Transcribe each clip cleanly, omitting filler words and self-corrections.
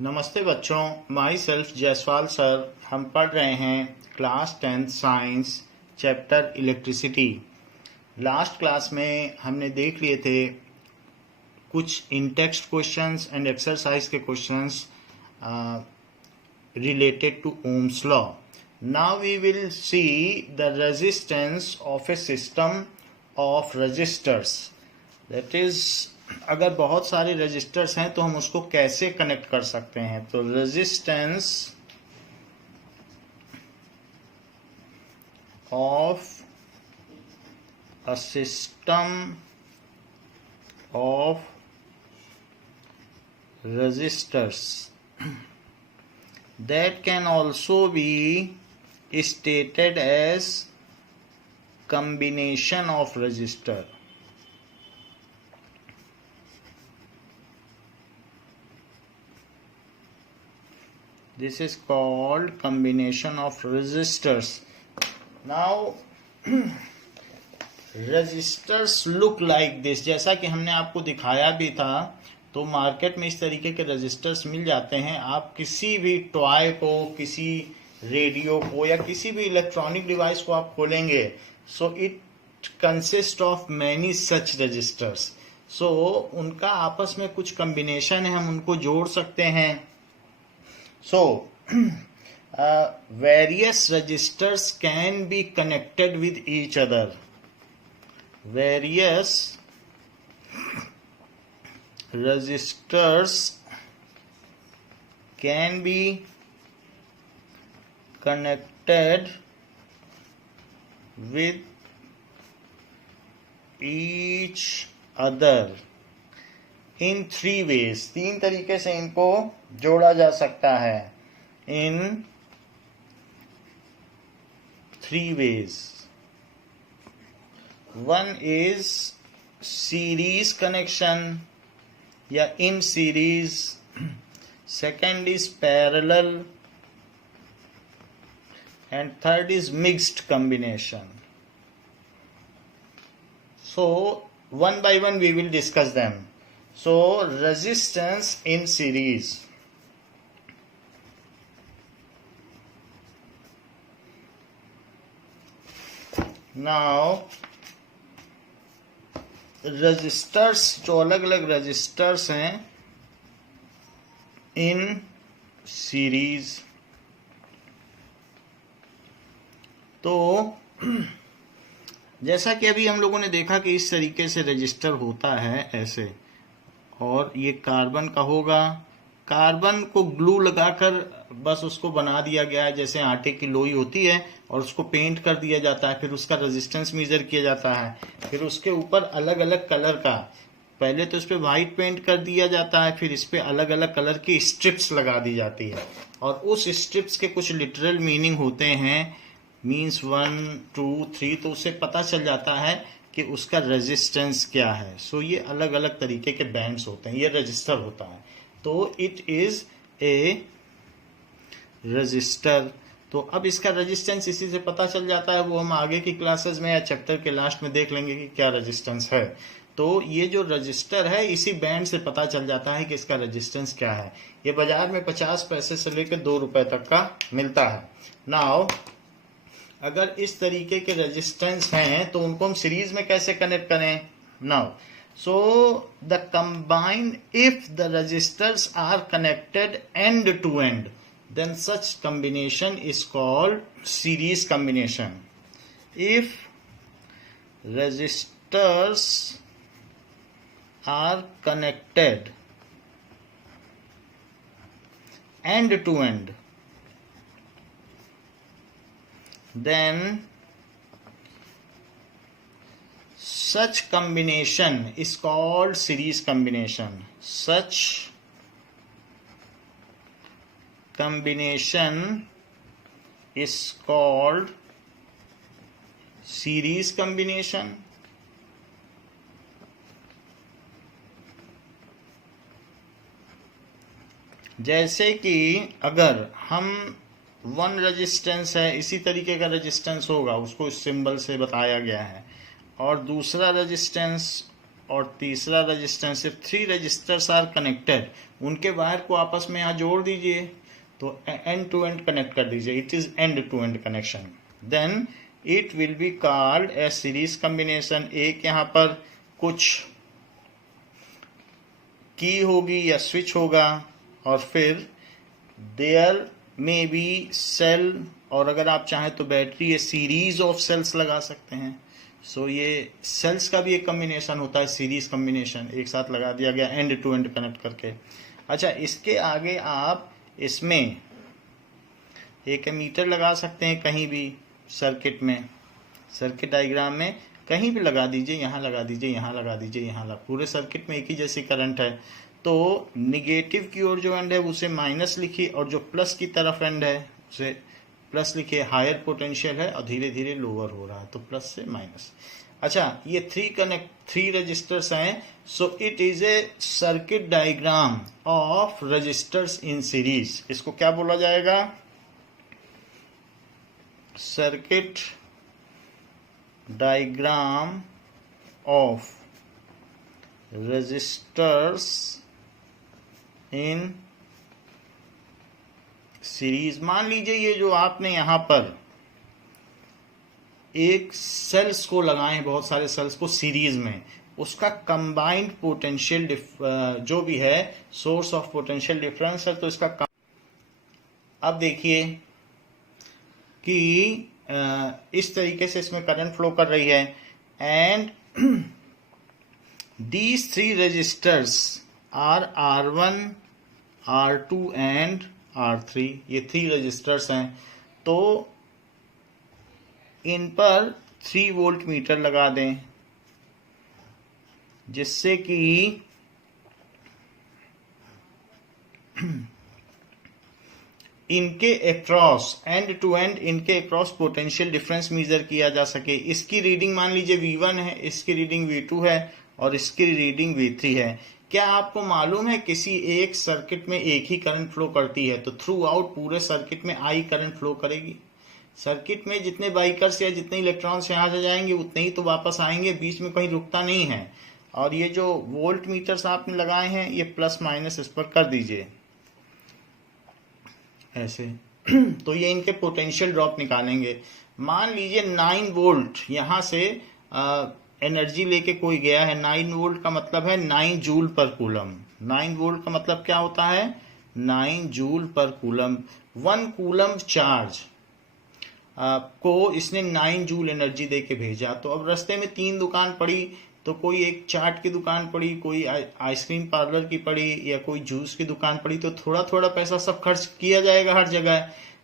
नमस्ते बच्चों, my self Jaiswal sir. हम पढ़ रहे हैं class 10th science chapter electricity. Last class में हमने देख लिए थे कुछ इन टेक्स्ट क्वेश्चंस एंड एक्सरसाइज के questions related to Ohm's law. Now we will see the resistance of a system of resistors. That is, अगर बहुत सारे रेजिस्टर्स हैं तो हम उसको कैसे कनेक्ट कर सकते हैं। तो resistance of a system of resistors that can also be stated as combination of resistor. This is called combination of resistors. Now resistors look like this. जैसा कि हमने आपको दिखाया भी था, तो मार्केट में इस तरीके के रेजिस्टर्स मिल जाते हैं। आप किसी भी टॉय को, किसी रेडियो को या किसी भी इलेक्ट्रॉनिक डिवाइस को आप खोलेंगे, so it consist of many such resistors. So उनका आपस में कुछ कम्बिनेशन है, हम उनको जोड़ सकते हैं। So various resistors can be connected with each other. Various resistors can be connected with each other in three ways. तीन तरीके से इनको जोड़ा जा सकता है। In three ways. One is series connection या in series. Second is parallel and third is mixed combination. So one by one we will discuss them. So resistance in series. Now resistors, जो अलग अलग registers हैं in series, तो जैसा कि अभी हम लोगों ने देखा कि इस तरीके से रजिस्टर होता है ऐसे, और ये कार्बन का होगा। कार्बन को ग्लू लगाकर बस उसको बना दिया गया है, जैसे आटे की लोई होती है, और उसको पेंट कर दिया जाता है। फिर उसका रेजिस्टेंस मेजर किया जाता है। फिर उसके ऊपर अलग अलग कलर का, पहले तो इस पर वाइट पेंट कर दिया जाता है, फिर इस पर अलग अलग कलर की स्ट्रिप्स लगा दी जाती है, और उस स्ट्रिप्स के कुछ लिटरल मीनिंग होते हैं, मीन्स 1 2 3, तो उससे पता चल जाता है कि उसका रेजिस्टेंस क्या है। सो ये अलग अलग तरीके के बैंड्स होते हैं, ये रजिस्टर होता है। तो इट इज ए रजिस्टर। तो अब इसका रेजिस्टेंस इसी से पता चल जाता है, वो हम आगे की क्लासेस में या चैप्टर के लास्ट में देख लेंगे कि क्या रेजिस्टेंस है। तो ये जो रजिस्टर है, इसी बैंड से पता चल जाता है कि इसका रेजिस्टेंस क्या है। ये बाजार में 50 पैसे से लेकर 2 रुपए तक का मिलता है। नाउ अगर इस तरीके के रेजिस्टेंस हैं तो उनको हम सीरीज में कैसे कनेक्ट करें। Now so the combine, if the resistors are connected end to end, then such combination is called series combination. If resistors are connected end to end, then such combination is called series combination. Such combination is called series combination. जैसे कि अगर हम 1 resistance है, इसी तरीके का resistance होगा, उसको इस सिंबल से बताया गया है, और दूसरा रेजिस्टेंस और तीसरा रेजिस्टेंस, सिर्फ 3 रजिस्टर्स आर कनेक्टेड, उनके वायर को आपस में यहाँ जोड़ दीजिए, तो एंड टू एंड कनेक्ट कर दीजिए, it is end to end connection, then it will be called a series combination. एक यहाँ पर कुछ की होगी या स्विच होगा, और फिर देयर में बी सेल, और अगर आप चाहें तो बैटरी, ये सीरीज ऑफ सेल्स लगा सकते हैं। सो ये सेल्स का भी एक कॉम्बिनेशन होता है, सीरीज कॉम्बिनेशन, एक साथ लगा दिया गया एंड टू एंड कनेक्ट करके। अच्छा, इसके आगे आप इसमें एक एमीटर लगा सकते हैं, कहीं भी सर्किट में, सर्किट डायग्राम में कहीं भी लगा दीजिए, यहाँ लगा दीजिए, यहाँ लगा दीजिए, यहाँ पूरे सर्किट में एक ही जैसी करंट है। तो निगेटिव की ओर जो एंड है उसे माइनस लिखिए, और जो प्लस की तरफ एंड है उसे प्लस लिखिए। हायर पोटेंशियल है और धीरे धीरे लोअर हो रहा है, तो प्लस से माइनस। अच्छा, ये 3 रजिस्टर्स हैं, so it is a circuit diagram of resistors in series. इसको क्या बोला जाएगा? Circuit diagram of resistors in series. मान लीजिए ये जो आपने यहां पर एक सेल्स को लगाए हैं, बहुत सारे सेल्स को सीरीज में, उसका कंबाइंड पोटेंशियल जो भी है, सोर्स ऑफ पोटेंशियल डिफरेंस है, तो इसका अब देखिए कि इस तरीके से इसमें करंट फ्लो कर रही है, and these 3 registers are R1, R2 and R3। ये 3 रजिस्टर्स हैं, तो इन पर 3 वोल्ट मीटर लगा दें, जिससे कि इनके अक्रॉस, एंड टू एंड इनके अक्रॉस पोटेंशियल डिफरेंस मेजर किया जा सके। इसकी रीडिंग मान लीजिए V1 है, इसकी रीडिंग V2 है, और इसकी रीडिंग V3 है। क्या आपको मालूम है किसी एक सर्किट में एक ही करंट फ्लो करती है, तो थ्रू आउट पूरे सर्किट में I करंट फ्लो करेगी। सर्किट में जितने बाइकर्स या जितने इलेक्ट्रॉन्स यहाँ से जाएंगे उतने ही तो वापस आएंगे, बीच में कहीं रुकता नहीं है। और ये जो वोल्ट मीटर्स आपने लगाए हैं, ये प्लस माइनस इस पर कर दीजिए ऐसे तो ये इनके पोटेंशियल ड्रॉप निकालेंगे। मान लीजिए 9 वोल्ट यहाँ से एनर्जी लेके कोई गया है। 9 वोल्ट का मतलब है 9 जूल पर कूलम। 9 वोल्ट का मतलब क्या होता है? 9 जूल पर कूलम। 1 कूलम चार्ज को इसने 9 जूल एनर्जी देके भेजा। तो अब रास्ते में 3 दुकान पड़ी, तो कोई एक चाट की दुकान पड़ी, कोई आइसक्रीम पार्लर की पड़ी, या कोई जूस की दुकान पड़ी, तो थोड़ा थोड़ा पैसा सब खर्च किया जाएगा हर जगह।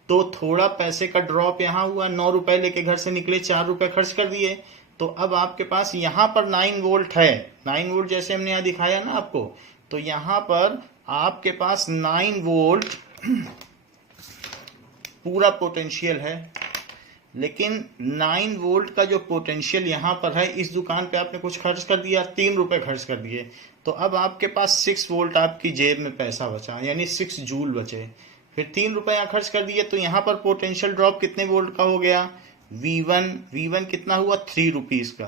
तो थोड़ा पैसे का ड्रॉप यहाँ हुआ, 9 रुपए लेके घर से निकले, 4 रुपए खर्च कर दिए। तो अब आपके पास यहाँ पर 9 वोल्ट है, 9 वोल्ट जैसे हमने यहाँ दिखाया ना आपको, तो यहाँ पर आपके पास 9 वोल्ट पूरा पोटेंशियल है। लेकिन 9 वोल्ट का जो पोटेंशियल यहाँ पर है, इस दुकान पे आपने कुछ खर्च कर दिया, 3 रुपए खर्च कर दिए, तो अब आपके पास 6 वोल्ट आपकी जेब में पैसा बचा, यानी 6 जूल बचे। फिर 3 रुपए यहाँ खर्च कर दिए, तो यहाँ पर पोटेंशियल ड्रॉप कितने वोल्ट का हो गया? V1 कितना हुआ? 3 रुपीज का।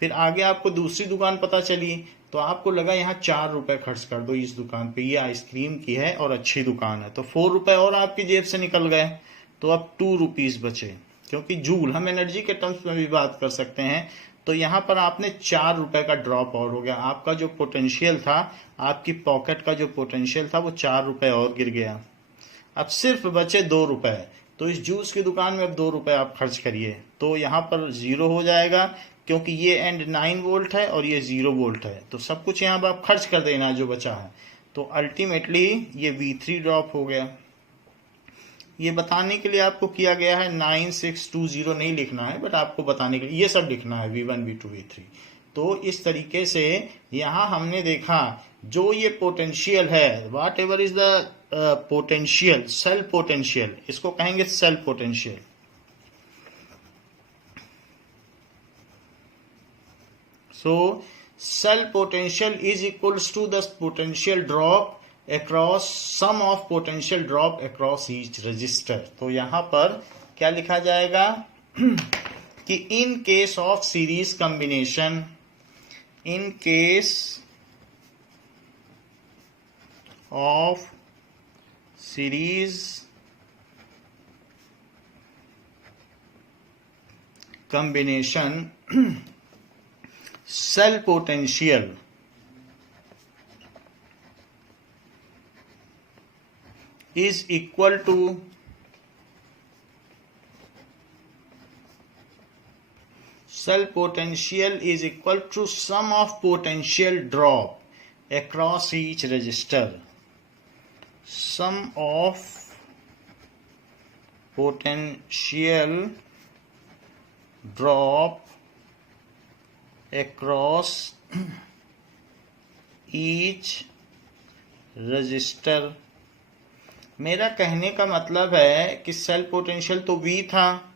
फिर आगे आपको दूसरी दुकान पता चली, तो आपको लगा यहाँ 4 रुपए खर्च कर दो इस दुकान पे, ये आइसक्रीम की है और अच्छी दुकान है, तो 4 रुपए और आपकी जेब से निकल गए। तो अब 2 रुपीज बचे, क्योंकि जूल हम एनर्जी के टर्म्स में भी बात कर सकते हैं। तो यहाँ पर आपने 4 रुपए का ड्रॉप और हो गया। आपका जो पोटेंशियल था, आपकी पॉकेट का जो पोटेंशियल था, वो 4 रुपए और गिर गया। अब सिर्फ बचे 2 रुपए। तो इस जूस की दुकान में अब 2 रुपए आप खर्च करिए, तो यहाँ पर 0 हो जाएगा, क्योंकि ये एंड 9 वोल्ट है और ये 0 वोल्ट है। तो सब कुछ यहाँ पर आप खर्च कर देना जो बचा है। तो अल्टीमेटली ये V3 ड्रॉप हो गया। ये बताने के लिए आपको किया गया है, 9620 नहीं लिखना है, बट आपको बताने के लिए ये सब लिखना है, V1 V2 V3। तो इस तरीके से यहाँ हमने देखा जो ये पोटेंशियल है, whatever is the potential, cell potential, इसको कहेंगे cell potential. So cell potential is equals to the potential drop across sum of potential drop across each resistor। तो यहां पर क्या लिखा जाएगा कि in case of series combination, in case of series combination, cell potential is equal to sum of potential drop across each resistor. Sum of potential drop across each resistor. मेरा कहने का मतलब है कि सेल पोटेंशियल तो V था,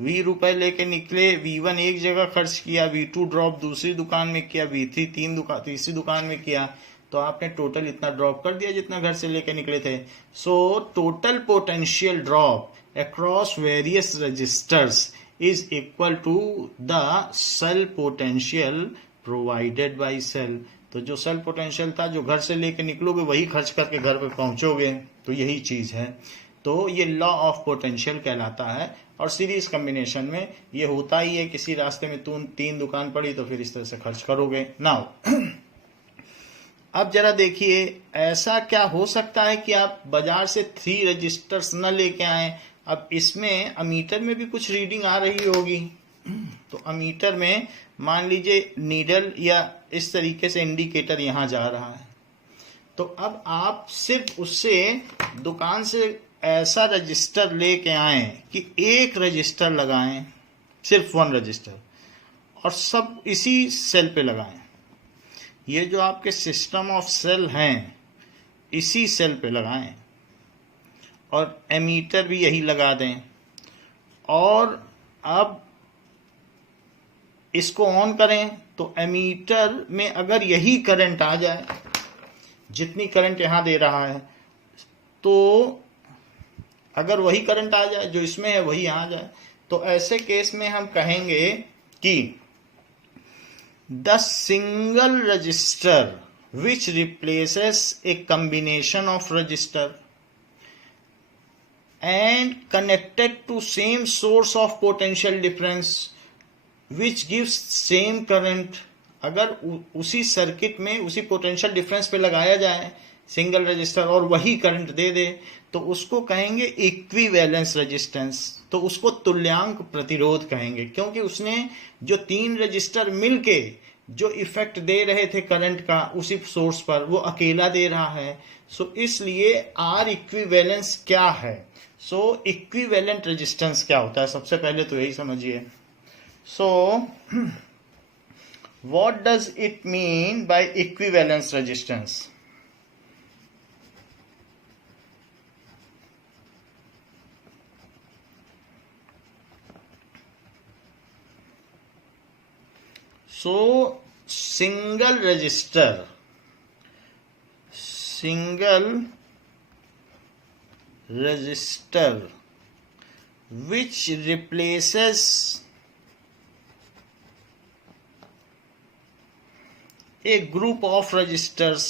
V रुपए लेके निकले, V1 एक जगह खर्च किया, V2 ड्रॉप दूसरी दुकान में किया, V3 तीसरी दुकान में किया, तो आपने टोटल इतना ड्रॉप कर दिया जितना घर से लेके निकले थे. So total potential drop across various resistors is equal to the cell potential provided by cell. तो जो सेल पोटेंशियल था, जो घर से लेके निकलोगे वही खर्च करके घर पे पहुंचोगे, तो यही चीज है. तो ये लॉ ऑफ पोटेंशियल कहलाता है. और सीरीज कॉम्बिनेशन में ये होता ही है, किसी रास्ते में तीन दुकान पड़ी तो फिर इस तरह से खर्च करोगे. नाउ अब जरा देखिए, ऐसा क्या हो सकता है कि आप बाजार से 3 रजिस्टर्स न लेके आए. अब इसमें अमीटर में भी कुछ रीडिंग आ रही होगी, तो अमीटर में मान लीजिए नीडल या इस तरीके से इंडिकेटर यहां जा रहा है, तो अब आप सिर्फ उससे दुकान से ऐसा रजिस्टर लेके आए कि एक रजिस्टर लगाएं, सिर्फ 1 रजिस्टर, और सब इसी सेल पे लगाएं. ये जो आपके सिस्टम ऑफ सेल हैं इसी सेल पे लगाएं, और एमीटर भी यही लगा दें. और अब इसको ऑन करें तो एमीटर में अगर यही करंट आ जाए, जितनी करंट यहां दे रहा है, तो अगर वही करंट आ जाए जो इसमें है वही आ जाए, तो ऐसे केस में हम कहेंगे कि the single register which replaces a combination of register and connected to same source of potential difference which gives same current. अगर उसी सर्किट में उसी पोटेंशियल डिफरेंस पे लगाया जाए सिंगल रजिस्टर और वही करंट दे दे, तो उसको कहेंगे इक्विवेलेंस रेजिस्टेंस. तो उसको तुल्यांक प्रतिरोध कहेंगे, क्योंकि उसने जो 3 रजिस्टर मिलके जो इफेक्ट दे रहे थे करंट का उसी सोर्स पर, वो अकेला दे रहा है. सो इसलिए आर इक्विवेलेंस क्या है. सो इक्विवेलेंट रेजिस्टेंस क्या होता है, सबसे पहले तो यही समझिए. So what does it mean by equivalence resistance. So single resistor which replaces a group of resistors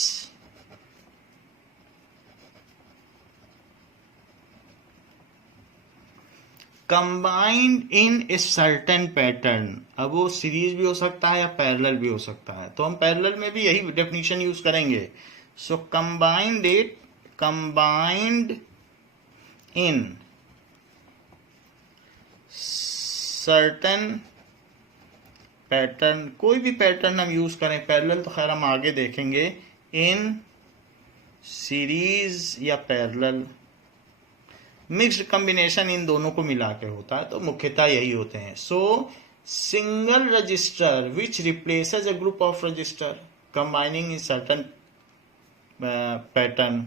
combined in a certain pattern. अब वो सीरीज भी हो सकता है या पैरेलल भी हो सकता है, तो हम पैरेलल में भी यही डेफिनेशन यूज करेंगे. सो combined in certain pattern. कोई भी पैटर्न हम यूज करें, पैरेलल तो खैर हम आगे देखेंगे, इन सीरीज या पैरेलल. मिक्स्ड कॉम्बिनेशन इन दोनों को मिला के होता है, तो मुख्यतः यही होते हैं. सो single register which replaces a group of register combining in certain pattern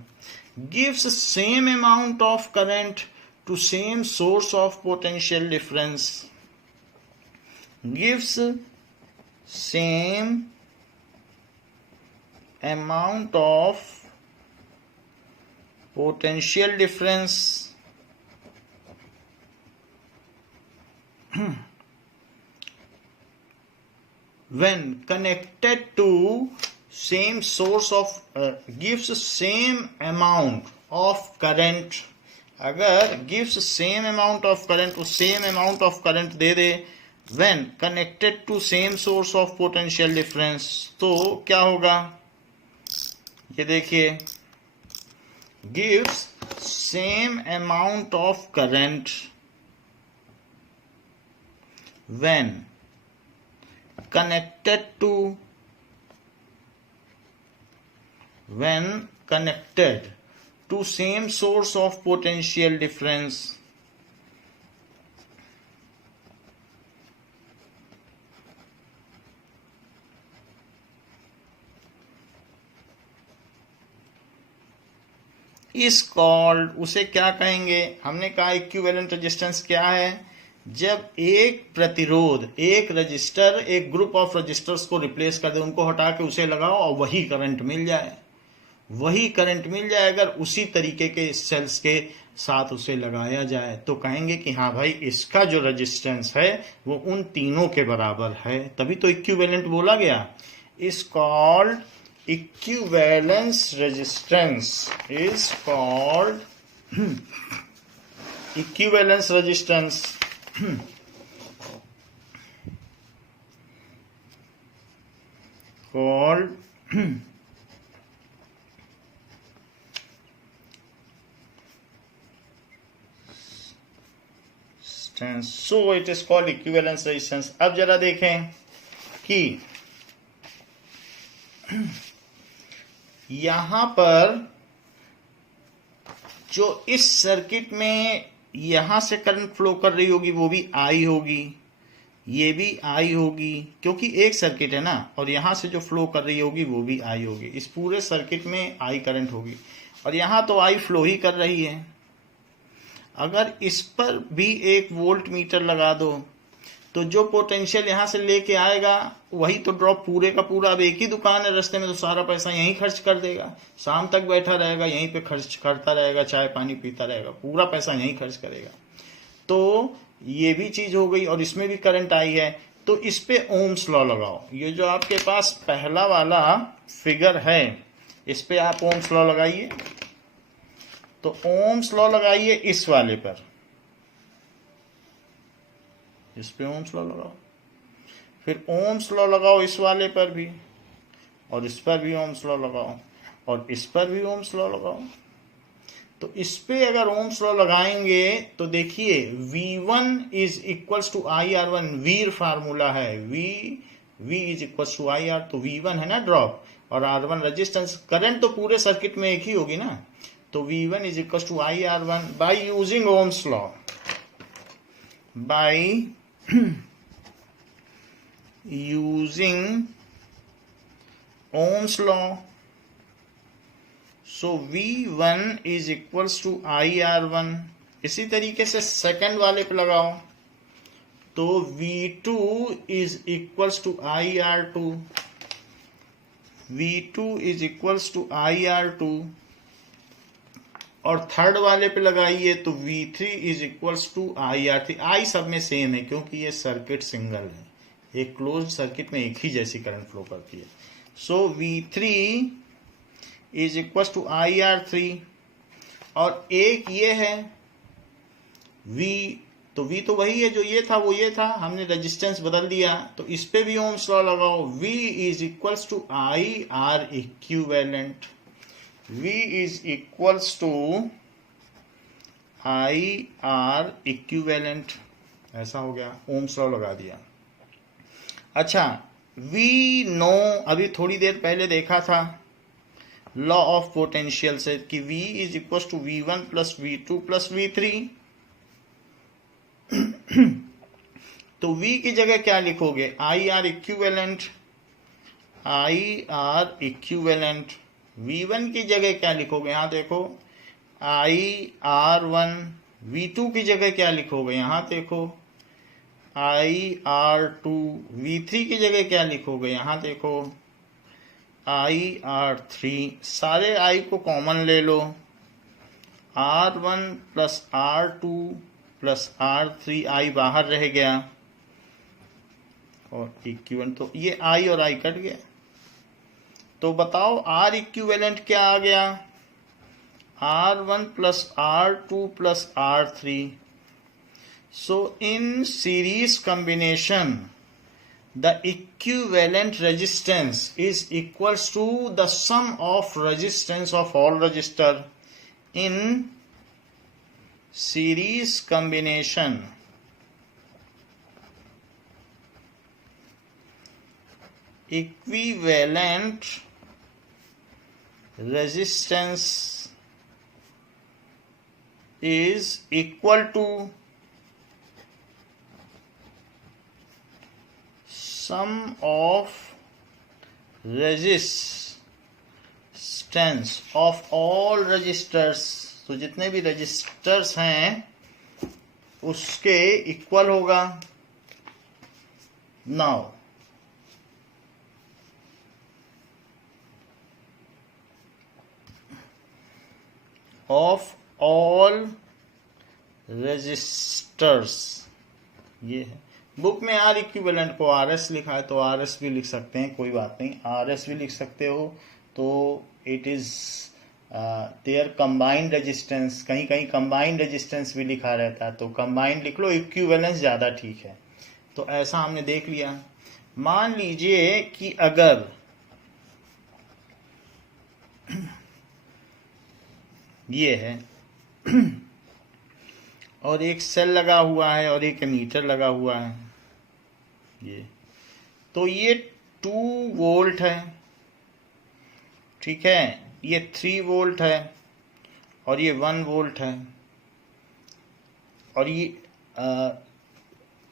gives same amount of current to same source of potential difference. Gives same amount of potential difference when connected to same source of gives same amount of current, अगर gives same amount of current, वो same amount of current they they when connected to same source of potential difference, तो क्या होगा, ये देखिए, gives same amount of current when connected to same source of potential difference, is called, उसे क्या कहेंगे, हमने कहा इक्विवेलेंट रेजिस्टेंस क्या है, जब एक प्रतिरोध, एक रजिस्टर एक ग्रुप ऑफ रजिस्टर्स को रिप्लेस कर दे, उनको हटा के उसे लगाओ और वही करंट मिल जाए, वही करंट मिल जाए अगर उसी तरीके के सेल्स के साथ उसे लगाया जाए, तो कहेंगे कि हाँ भाई इसका जो रेजिस्टेंस है वो उन तीनों के बराबर है, तभी तो इक्विवेलेंट बोला गया। Is called equivalence resistance, is called equivalence resistance, called so it is called equivalence resistance। अब जरा देखें कि यहां पर जो इस सर्किट में यहां से करंट फ्लो कर रही होगी वो भी आई होगी, ये भी आई होगी, क्योंकि एक सर्किट है ना, और यहां से जो फ्लो कर रही होगी वो भी आई होगी, इस पूरे सर्किट में आई करंट होगी, और यहां तो आई फ्लो ही कर रही है। अगर इस पर भी एक वोल्ट मीटर लगा दो तो जो पोटेंशियल यहां से लेके आएगा वही तो ड्रॉप पूरे का पूरा, अब एक ही दुकान है रास्ते में तो सारा पैसा यहीं खर्च कर देगा, शाम तक बैठा रहेगा यहीं पे खर्च करता रहेगा, चाय पानी पीता रहेगा, पूरा पैसा यहीं खर्च करेगा। तो ये भी चीज हो गई, और इसमें भी करंट आई है, तो इस पे ओम्स लॉ लगाओ। ये जो आपके पास पहला वाला फिगर है इस पे आप ओम्स लॉ लगाइए, तो ओम्स लॉ लगाइए इस वाले पर, इस पे ओम्स लॉ लगाओ, फिर ओम्स लॉ लगाओ इस वाले पर भी, और इस पर भी ओम्स लॉ लगाओ, और इस पर भी ओम्स लॉ लगाओ। तो इस पे अगर ओम्स लॉ लगाएंगे तो देखिए V1 is equals to IR1, वीर फार्मूला है, V is equals to IR, तो V1 है ना ड्रॉप, और R1 रेजिस्टेंस, करंट तो पूरे सर्किट में एक ही होगी ना, तो V1 is equals to IR1 by using Ohm's law, by using Ohm's law, so V1 is equals to IR1। इसी तरीके से सेकंड वाले पे लगाओ, तो V2 is equals to IR2, V2 is equals to IR2, और थर्ड वाले पे लगाइए तो V3 is equals to IR3। आई सब में सेम है क्योंकि ये सर्किट सिंगल है, एक क्लोज्ड सर्किट में एक ही जैसी करंट फ्लो करती है। सो V3 is equals to IR3, और एक ये है V, तो V तो वही है जो ये था वो ये था, हमने रेजिस्टेंस बदल दिया, तो इस पे भी ओम्स लॉ लगाओ, V is equals to IR equivalent, V is equals to IR equivalent, ऐसा हो गया, ओम्स लॉ लगा दिया। अच्छा, V नो, अभी थोड़ी देर पहले देखा था लॉ ऑफ पोटेंशियल से कि V is equals to V1 plus V2 plus V3, तो V की जगह क्या लिखोगे, IR equivalent, IR equivalent. V1 की जगह क्या लिखोगे, यहां देखो IR1, V2 की जगह क्या लिखोगे, यहां देखो IR2, V3 की जगह क्या लिखोगे, यहां देखो IR3, सारे I को कॉमन ले लो, R1 plus R2 plus R3, I बाहर रह गया, और इक्विवेलेंट, तो ये आई और आई कट गया। तो बताओ आर इक्विवेलेंट क्या आ गया, R1 plus R2 plus R3. So in series combination, the equivalent resistance is equals to the sum of resistance of all resistor. In series combination, equivalent resistance is equal to sum of resistance of all resistors. तो जितने भी registers हैं उसके equal होगा। Now of all resistors, ये है। Book में are equivalent को आर एस लिखा है तो आर एस भी लिख सकते हैं, कोई बात नहीं, आर एस भी लिख सकते हो। तो it is their combined resistance, कहीं कहीं कंबाइंड रेजिस्टेंस भी लिखा रहता है तो कंबाइंड लिख लो, इक्विवेलेंस ज़्यादा ठीक है। तो ऐसा हमने देख लिया। मान लीजिए कि अगर ये है और एक सेल लगा हुआ है और एक एमीटर लगा हुआ है, ये तो ये 2 वोल्ट है, ठीक है, ये 3 वोल्ट है और ये 1 वोल्ट है। और ये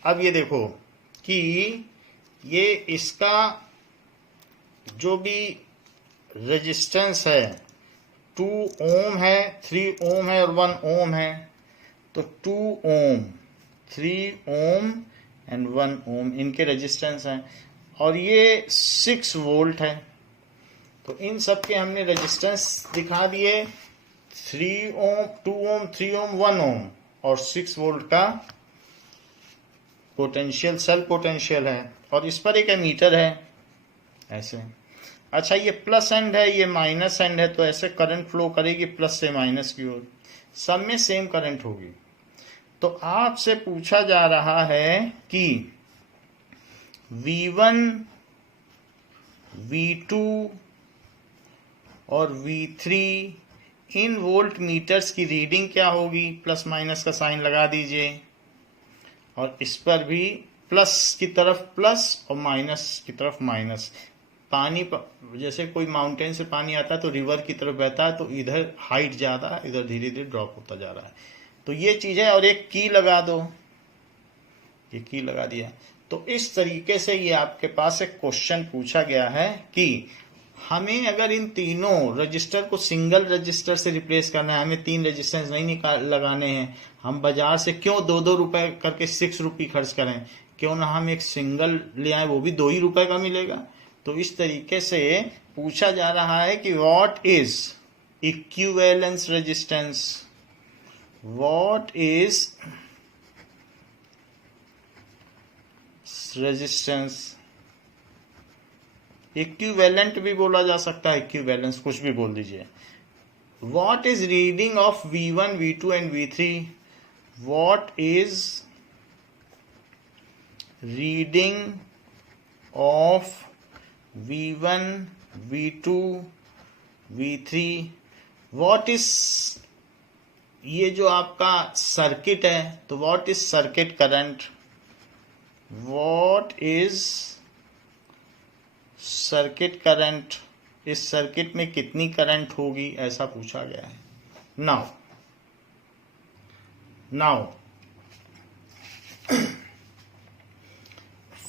अब ये देखो कि ये इसका जो भी रेजिस्टेंस है 2 ओम है, 3 ओम है और 1 ओम है। तो 2 ओम, 3 ओम एंड 1 ओम इनके रेजिस्टेंस हैं और ये 6 वोल्ट है। तो इन सब के हमने रेजिस्टेंस दिखा दिए, 3 ओम, 2 ओम, 3 ओम, 1 ओम और 6 वोल्ट का पोटेंशियल, सेल पोटेंशियल है। और इस पर एक एमीटर है ऐसे। अच्छा, ये प्लस एंड है, ये माइनस एंड है, तो ऐसे करंट फ्लो करेगी प्लस से माइनस की ओर, सब में सेम करंट होगी। तो आपसे पूछा जा रहा है कि V1, V2 और V3 इन वोल्ट मीटर्स की रीडिंग क्या होगी। प्लस माइनस का साइन लगा दीजिए और इस पर भी प्लस की तरफ प्लस और माइनस की तरफ माइनस। पानी जैसे कोई माउंटेन से पानी आता है तो रिवर की तरफ बहता है, तो इधर हाइट ज़्यादा है, इधर धीरे धीरे ड्रॉप होता जा रहा है। तो ये चीज़ है। और एक की लगा दो, ये की लगा दिया। तो इस तरीके से ये आपके पास एक क्वेश्चन पूछा गया है कि हमें अगर इन तीनों रजिस्टर को सिंगल रजिस्टर से रिप्लेस करना है, हमें 3 रजिस्टेंस नहीं लगाने हैं, हम बाजार से क्यों 2-2 रुपए करके 6 रुपये खर्च करें, क्यों ना हम एक सिंगल ले आए, वो भी 2 ही रुपए का मिलेगा। तो इस तरीके से पूछा जा रहा है कि what is equivalence resistance, what is resistance. Equivalent भी बोला जा सकता है, इक्विवेलेंस कुछ भी बोल दीजिए। What is reading of V1, V2 and V3, what is reading of V1, V2, V3, what is, ये जो आपका सर्किट है तो what is circuit current, what is circuit current, इस सर्किट में कितनी करंट होगी, ऐसा पूछा गया है। नाउ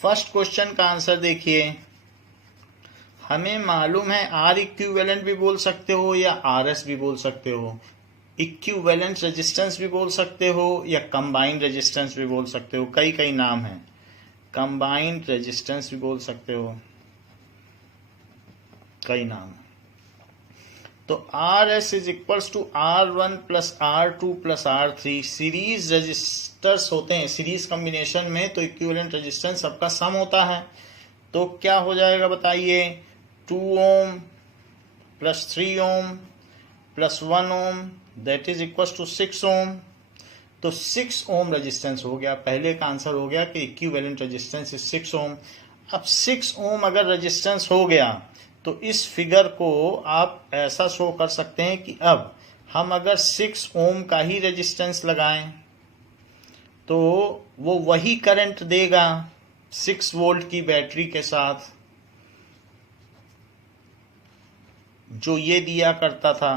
फर्स्ट क्वेश्चन का आंसर देखिए। हमें मालूम है आर इक्विवेलेंट भी बोल सकते हो या आर एस भी बोल सकते हो, इक्विवेलेंट रेजिस्टेंस भी बोल सकते हो या कंबाइंड रेजिस्टेंस भी बोल सकते हो, कई कई नाम हैं। कंबाइंड रेजिस्टेंस भी बोल सकते हो, कई नाम। तो RS is equals to R1 plus R2 plus R3 series resistors होते हैं, सीरीज कॉम्बिनेशन में तो इक्विवेलेंट रेजिस्टेंस सबका सम होता है। तो क्या हो जाएगा बताइए, 2 ohm plus 3 ohm plus 1 ohm that is equals to 6 ohm. तो 6 ओम रेजिस्टेंस हो गया, पहले का आंसर हो गया कि इक्विवेलेंट रेजिस्टेंस इज 6 ओम। अब 6 ओम अगर रेजिस्टेंस हो गया तो इस फिगर को आप ऐसा शो कर सकते हैं कि अब हम अगर 6 ओम का ही रेजिस्टेंस लगाएं तो वो वही करंट देगा 6 वोल्ट की बैटरी के साथ जो ये दिया करता था।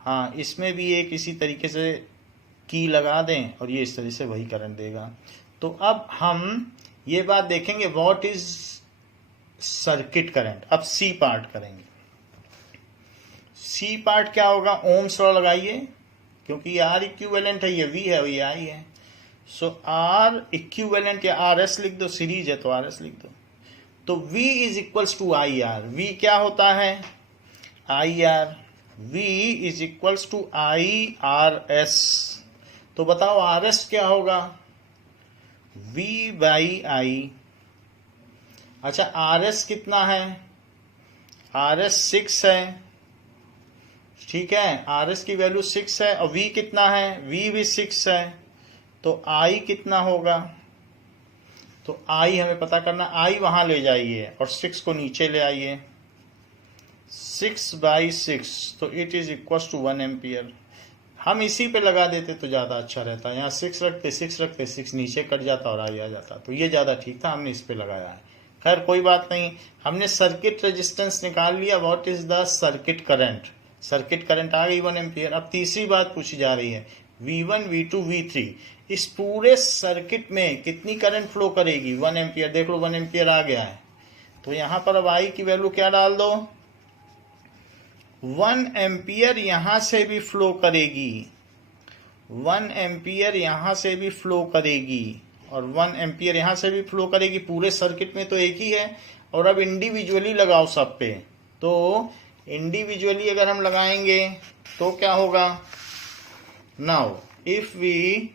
हाँ, इसमें भी एक इसी तरीके से की लगा दें और ये इस तरह से वही करंट देगा। तो अब हम ये बात देखेंगे व्हाट इज सर्किट करंट। अब सी पार्ट करेंगे। सी पार्ट क्या होगा, ओम्स लॉ लगाइए, क्योंकि आर इक्विवेलेंट है, ये वी है, ये आई है। सो आर इक्विवेलेंट या आर एस लिख दो, सीरीज है तो आर एस लिख दो। तो V is equals to I R. V क्या होता है, I R. V is equals to I R S. तो बताओ आर एस क्या होगा, V बाई आई। अच्छा, आर एस कितना है, आर एस 6 है, ठीक है, आर एस की वैल्यू 6 है। और V कितना है, V भी 6 है। तो I कितना होगा, तो I हमें पता करना, I वहां ले जाइए और 6 को नीचे ले आइए, 6 बाई 6, तो it is equal to 1 ampere. हम इसी पे लगा देते तो ज़्यादा अच्छा रहता, यहाँ 6 रखते 6 नीचे कट जाता और I आ जाता, तो ये ज़्यादा ठीक था, हमने इस पे लगाया है। खैर कोई बात नहीं, हमने सर्किट रेजिस्टेंस निकाल लिया। What is the circuit current, circuit current आ गई 1 एम्पियर। अब तीसरी बात पूछी जा रही है, V1 V2 V3 इस पूरे सर्किट में कितनी करंट फ्लो करेगी, 1 एम्पियर। देख लो 1 एम्पियर आ गया है, तो यहां पर अब I की वैल्यू क्या डाल दो, 1 एम्पियर यहां से भी फ्लो करेगी, 1 एम्पियर यहां से भी फ्लो करेगी और 1 एम्पियर यहां से भी फ्लो करेगी। पूरे सर्किट में तो एक ही है। और अब इंडिविजुअली लगाओ सब पे, तो इंडिविजुअली अगर हम लगाएंगे तो क्या होगा, now if we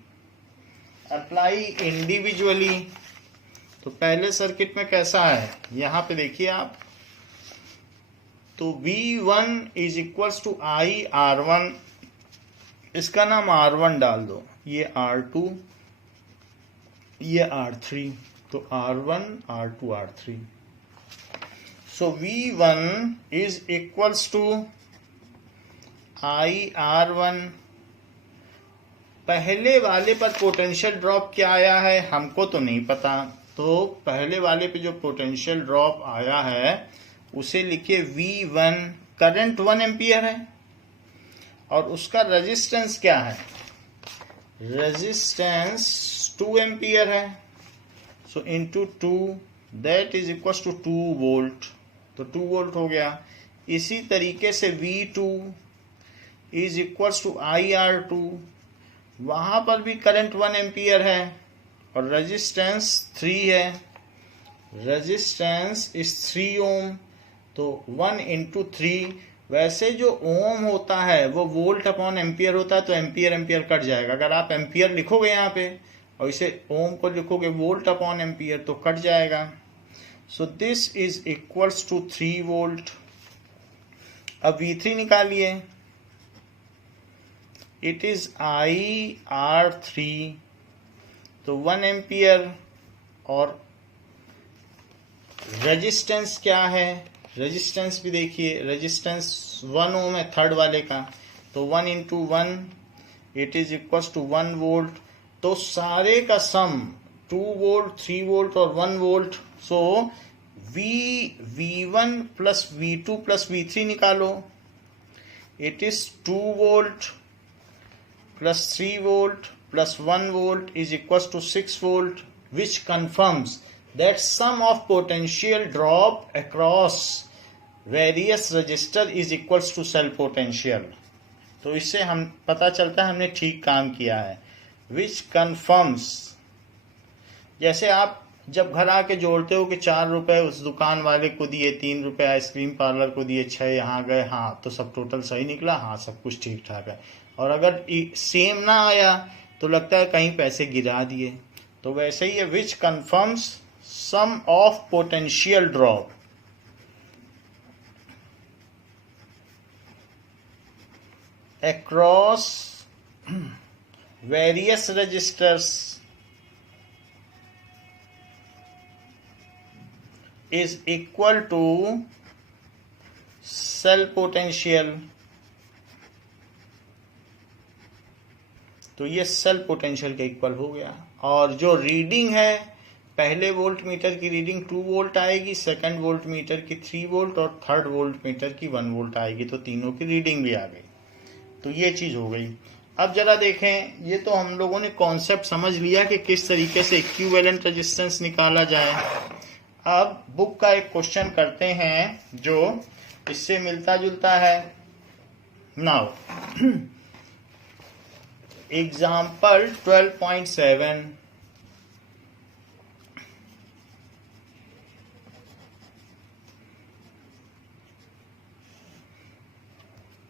apply individually, तो पहले सर्किट में कैसा है, यहां पे देखिए आप, तो V1 is equals to I R1, इसका नाम R1 डाल दो, ये R2, ये R3, तो R1 R2 R3। So V1 is equals to I R1। पहले वाले पर पोटेंशियल ड्रॉप क्या आया है हमको तो नहीं पता, तो पहले वाले पे जो पोटेंशियल ड्रॉप आया है उसे लिखिए V1। करंट 1 एम्पियर है और उसका रेजिस्टेंस क्या है, रेजिस्टेंस 2 एम्पियर है। So into 2 that is equal to 2 volt, तो 2 वोल्ट हो गया। इसी तरीके से V2 is equal to I R2, वहां पर भी करंट 1 एम्पियर है और रेजिस्टेंस 3 है, रेजिस्टेंस इज 3 ओम। तो 1 इंटू 3, वैसे जो ओम होता है वो वोल्ट अपॉन एम्पियर होता है, तो एम्पियर एम्पियर कट जाएगा। अगर आप एम्पियर लिखोगे यहाँ पे और इसे ओम को लिखोगे वोल्ट अपॉन एम्पियर तो कट जाएगा। So this is equals to 3 volt. अब V3 निकालिए, इट इज आई R3, तो 1 एम्पियर और रेजिस्टेंस क्या है, रेजिस्टेंस भी देखिए, रेजिस्टेंस 1 ओम है थर्ड वाले का, तो 1 into 1 it is equal to 1 volt. तो सारे का सम 2 वोल्ट 3 वोल्ट और 1 वोल्ट। सो V1 plus V2 plus V3 निकालो, it is 2 volt plus 3 volt plus 1 volt is equals to 6 volt, which confirms that sum of potential drop across various resistor is equals to cell potential। तो इससे हम पता चलता है हमने ठीक काम किया है। which confirms, जैसे आप जब घर आके जोड़ते हो कि 4 रुपए उस दुकान वाले को दिए, 3 रुपए आइसक्रीम पार्लर को दिए, 6 यहाँ गए, हाँ तो सब टोटल सही निकला, हाँ सब कुछ ठीक ठाक है। और अगर सेम ना आया तो लगता है कहीं पैसे गिरा दिए। तो वैसे ही है, which confirms sum of potential drop across various registers is equal to cell potential। तो ये सेल पोटेंशियल के इक्वल हो गया। और जो रीडिंग है, पहले वोल्ट मीटर की रीडिंग 2 वोल्ट आएगी, सेकंड वोल्ट मीटर की 3 वोल्ट और थर्ड वोल्ट मीटर की 1 वोल्ट आएगी। तो तीनों की रीडिंग भी आ गई। तो ये चीज हो गई। अब जरा देखें, ये तो हम लोगों ने कॉन्सेप्ट समझ लिया कि किस तरीके से इक्विवेलेंट रेजिस्टेंस निकाला जाए। अब बुक का एक क्वेश्चन करते हैं जो इससे मिलता जुलता है। Now example 12.7,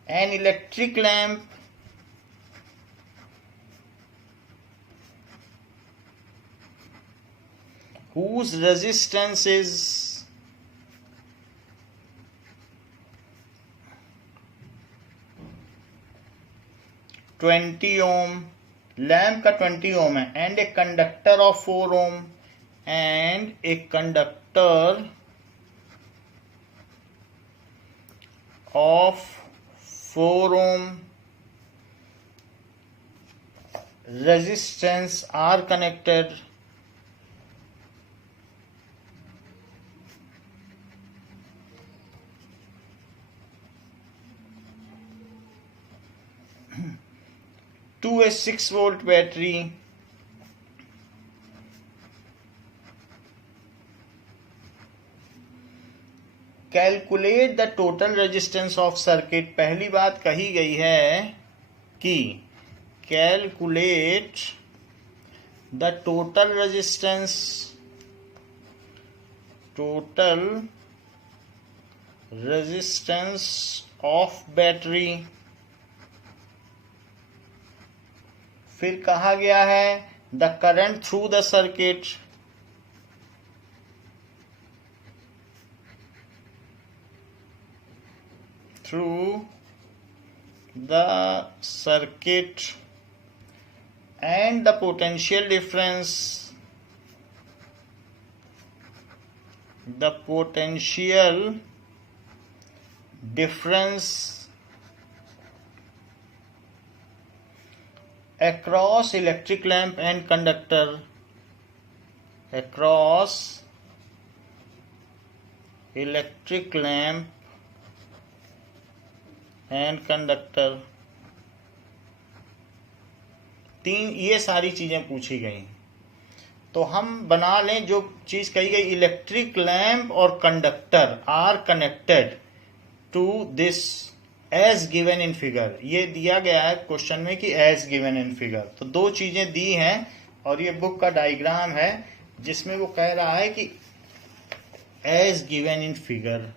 an electric lamp whose resistance is 20 ohm, lamp का 20 ओम है, and a conductor of 4 ohm, and a conductor of 4 ohm resistance are connected to a 6 volt battery calculate the total resistance of circuit. पहली बात कही गई है कि calculate the total resistance of battery. फिर कहा गया है the current through the circuit, through the circuit and the potential difference across electric lamp and conductor, across electric lamp and conductor. ये सारी चीजें पूछी गई। तो हम बना लें जो चीज कही गई, इलेक्ट्रिक लैम्प और conductor are connected to this as given in figure. ये दिया गया है क्वेश्चन में कि एज गिवन इन फिगर। तो दो चीजें दी हैं और ये बुक का डायग्राम है जिसमें वो कह रहा है कि एज गिवन इन फिगर।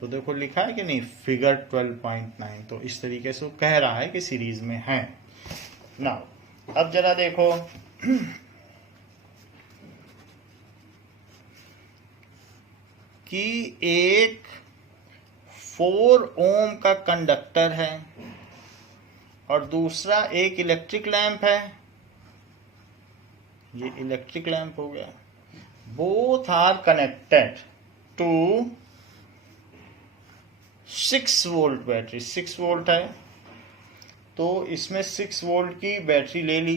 तो देखो लिखा है कि नहीं, फिगर 12.9। तो इस तरीके से वो कह रहा है कि सीरीज में है। नाउ अब जरा देखो कि एक 4 ओम का कंडक्टर है और दूसरा एक इलेक्ट्रिक लैंप है। ये इलेक्ट्रिक लैंप हो गया। Both are connected to 6 volt battery. 6 volt है तो इसमें 6 वोल्ट की बैटरी ले ली।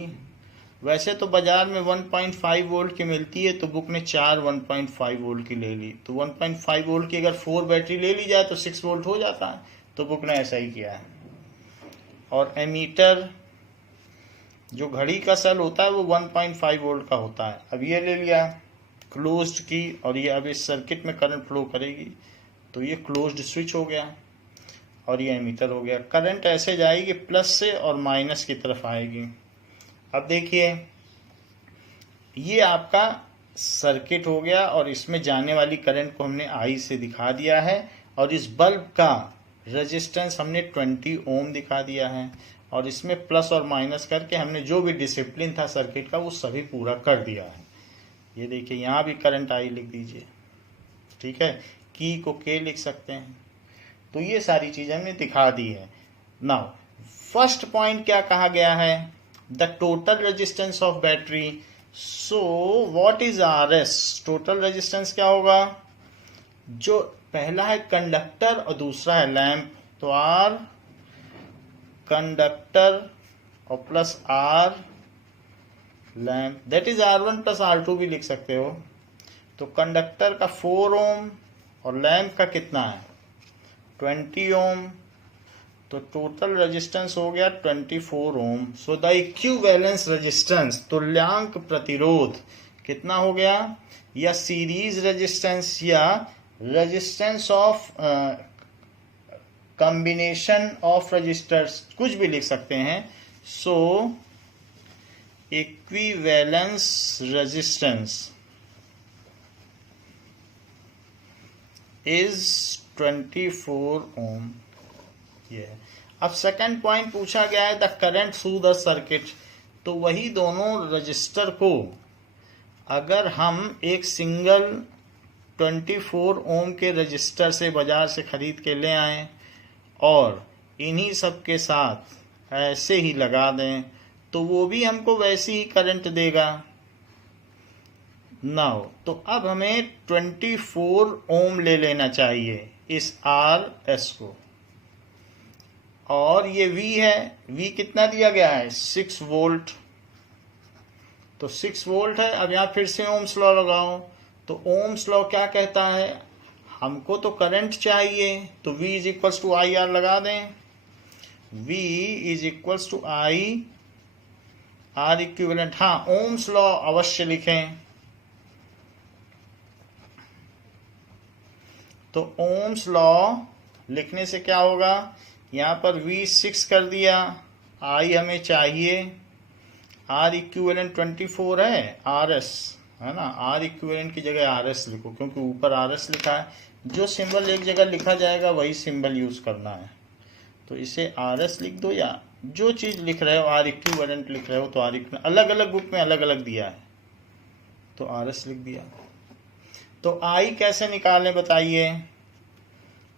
वैसे तो बाजार में 1.5 वोल्ट की मिलती है, तो बुक ने 4 1.5 वोल्ट की ले ली। तो 1.5 वोल्ट की अगर 4 बैटरी ले ली जाए तो 6 वोल्ट हो जाता है। तो बुक ने ऐसा ही किया है। और एमीटर जो घड़ी का सेल होता है वो 1.5 वोल्ट का होता है। अब ये ले लिया क्लोज्ड की, और ये अब इस सर्किट में करंट फ्लो करेगी। तो ये क्लोज्ड स्विच हो गया और ये एमीटर हो गया। करंट ऐसे जाएगी प्लस से और माइनस की तरफ आएगी। अब देखिए ये आपका सर्किट हो गया और इसमें जाने वाली करंट को हमने आई से दिखा दिया है और इस बल्ब का रेजिस्टेंस हमने 20 ओम दिखा दिया है और इसमें प्लस और माइनस करके हमने जो भी डिसिप्लिन था सर्किट का वो सभी पूरा कर दिया है। ये देखिए यहाँ भी करंट आई लिख दीजिए, ठीक है, की को के लिख सकते हैं। तो ये सारी चीजें हमने दिखा दी है। नाउ फर्स्ट पॉइंट क्या कहा गया है, the total resistance of battery. So what is R S, total resistance क्या होगा, जो पहला है कंडक्टर और दूसरा है लैंप, तो आर कंडक्टर और plus R lamp, that is R1 plus R2 भी लिख सकते हो। तो कंडक्टर का 4 ओम और लैंप का कितना है 20 ओम, तो टोटल रेजिस्टेंस हो गया 24 ohm. So the equivalence resistance, तुल्यांक प्रतिरोध कितना हो गया, या सीरीज रेजिस्टेंस या resistance of combination of resistors, कुछ भी लिख सकते हैं। So equivalence resistance is 24 ohm. ये अब सेकंड पॉइंट पूछा गया है the current through the circuit. तो वही दोनों रजिस्टर को अगर हम एक सिंगल 24 ओम के रजिस्टर से बाजार से खरीद के ले आएं और इन्हीं सब के साथ ऐसे ही लगा दें तो वो भी हमको वैसी ही करंट देगा। नाउ तो अब हमें 24 ओम ले लेना चाहिए इस आर एस को, और ये V है, V कितना दिया गया है 6 वोल्ट, तो 6 वोल्ट है। अब यहाँ फिर से ओम्स लॉ लगाओ, तो ओम्स लॉ क्या कहता है, हमको तो करंट चाहिए, तो V is equals to I R लगा दें, V is equals to I R equivalent. हाँ, ओम्स लॉ अवश्य लिखें, तो ओम्स लॉ लिखने से क्या होगा, यहाँ पर V 6 कर दिया, I हमें चाहिए, R इक्विवेलेंट 24 है, RS है ना, R इक्विवेलेंट की जगह RS लिखो क्योंकि ऊपर RS लिखा है। जो सिंबल एक जगह लिखा जाएगा वही सिंबल यूज करना है, तो इसे RS लिख दो, या जो चीज लिख रहे हो R इक्विवेलेंट लिख रहे हो तो R इक्विवेलेंट, अलग अलग बुक में अलग अलग दिया है तो RS लिख दिया। तो I कैसे निकालें बताइए,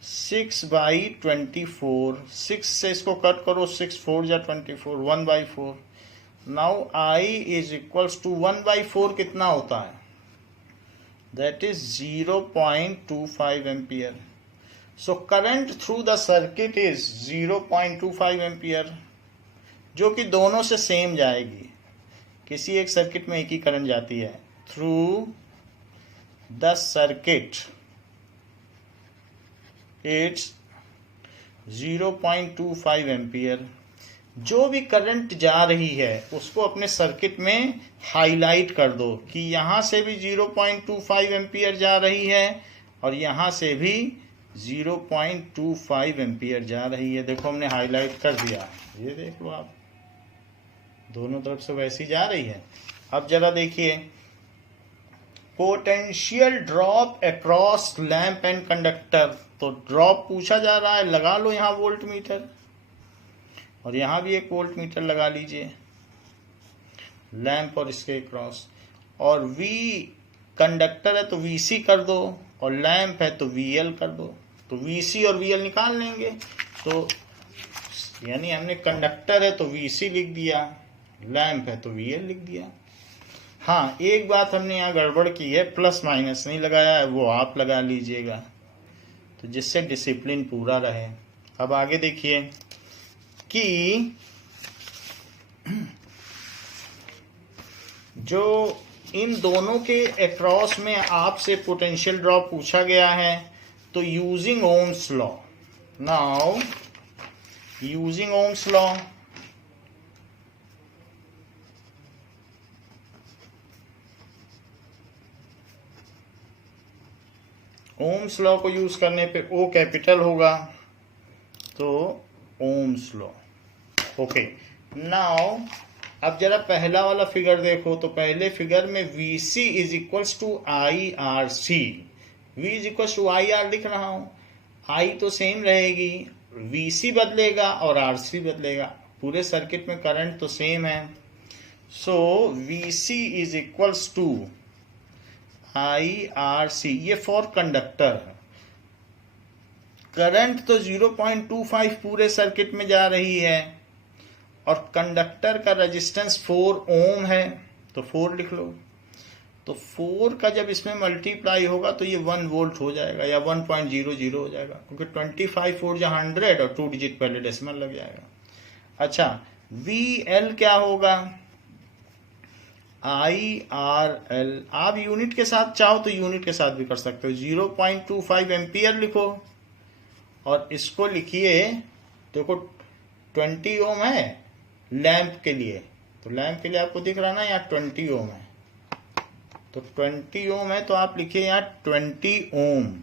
6/24, 6 से इसको कट करो, 6 4 जा 24, 1/4। Now I is equals to 1/4 कितना होता है, that is 0.25 ampere. So current through the circuit is 0.25 ampere, जो कि दोनों से सेम जाएगी, किसी एक सर्किट में एक ही करंट जाती है। Through the circuit it's 0.25 ampere. जो भी करंट जा रही है उसको अपने सर्किट में हाईलाइट कर दो कि यहाँ से भी 0.25 एम्पियर जा रही है और यहाँ से भी 0.25 एम्पियर जा रही है। देखो हमने हाईलाइट कर दिया, ये देख लो आप, दोनों तरफ से वैसी जा रही है। अब जरा देखिए, potential drop across lamp and conductor, तो ड्रॉप पूछा जा रहा है, लगा लो यहाँ वोल्ट मीटर, और यहाँ भी एक वोल्ट मीटर लगा लीजिए लैंप और इसके क्रॉस, और V कंडक्टर है तो VC कर दो, और लैंप है तो VL कर दो, तो VC और VL निकाल लेंगे। तो यानी हमने कंडक्टर है तो VC लिख दिया, लैंप है तो VL लिख दिया। हाँ, एक बात हमने यहाँ गड़बड़ की है, प्लस माइनस नहीं लगाया है, वो आप लगा लीजिएगा, तो जिससे डिसिप्लिन पूरा रहे। अब आगे देखिए कि जो इन दोनों के अक्रॉस में आपसे पोटेंशियल ड्रॉप पूछा गया है, तो using Ohm's law, now using Ohm's law, Ohm's law को यूज करने पे O कैपिटल होगा, तो ओम्स लॉ। ओके, नाउ अब जरा पहला वाला फिगर देखो, तो पहले फिगर में VC is equals to IRC, V is equals to IR लिख रहा हूं, I तो सेम रहेगी, VC बदलेगा और RC बदलेगा, पूरे सर्किट में करंट तो सेम है। So VC is equals to IRC, ये फॉर कंडक्टर है। करंट तो 0.25 पूरे सर्किट में जा रही है और कंडक्टर का रेजिस्टेंस 4 ओम है, तो 4 लिख लो। तो 4 का जब इसमें मल्टीप्लाई होगा तो ये 1 वोल्ट हो जाएगा या 1.00 हो जाएगा, क्योंकि 25 4 जा 100 और 2 डिजिट पहले डेसिमल लग जाएगा। अच्छा, VL क्या होगा? IRL, आप यूनिट के साथ चाहो तो यूनिट के साथ भी कर सकते हो, 0.25 एम्पियर लिखो और इसको लिखिए, देखो 20 ओम है लैंप के लिए, तो लैंप के लिए आपको दिख रहा ना यहाँ 20 ओम है, तो 20 ओम है तो आप लिखिए यहाँ 20 ओम।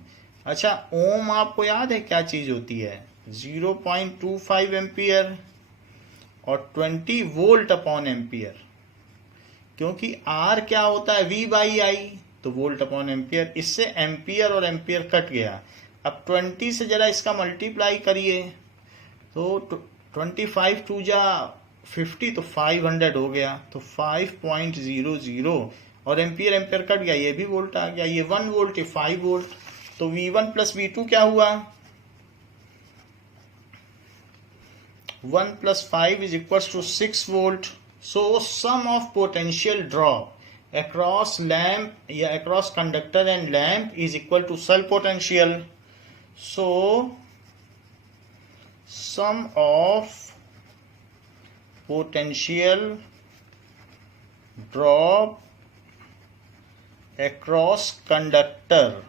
अच्छा, ओम आपको याद है क्या चीज होती है? 0.25 एम्पियर और 20 वोल्ट अपॉन एम्पियर, क्योंकि R क्या होता है? V बाई I, तो वोल्ट अपॉन एम्पियर, इससे एम्पियर और एम्पियर कट गया। अब 20 से जरा इसका मल्टीप्लाई करिए, तो 25 2 जा 50, तो 500 हो गया, तो 5.00 और एम्पियर एम्पियर कट गया, ये भी वोल्ट आ गया, ये 1 वोल्ट, ये 5 वोल्ट, तो V1 प्लस V2 क्या हुआ? 1 plus 5 is equal to 6 volt. So sum of potential drop across lamp या across conductor and lamp is equal to cell potential. So sum of potential drop across conductor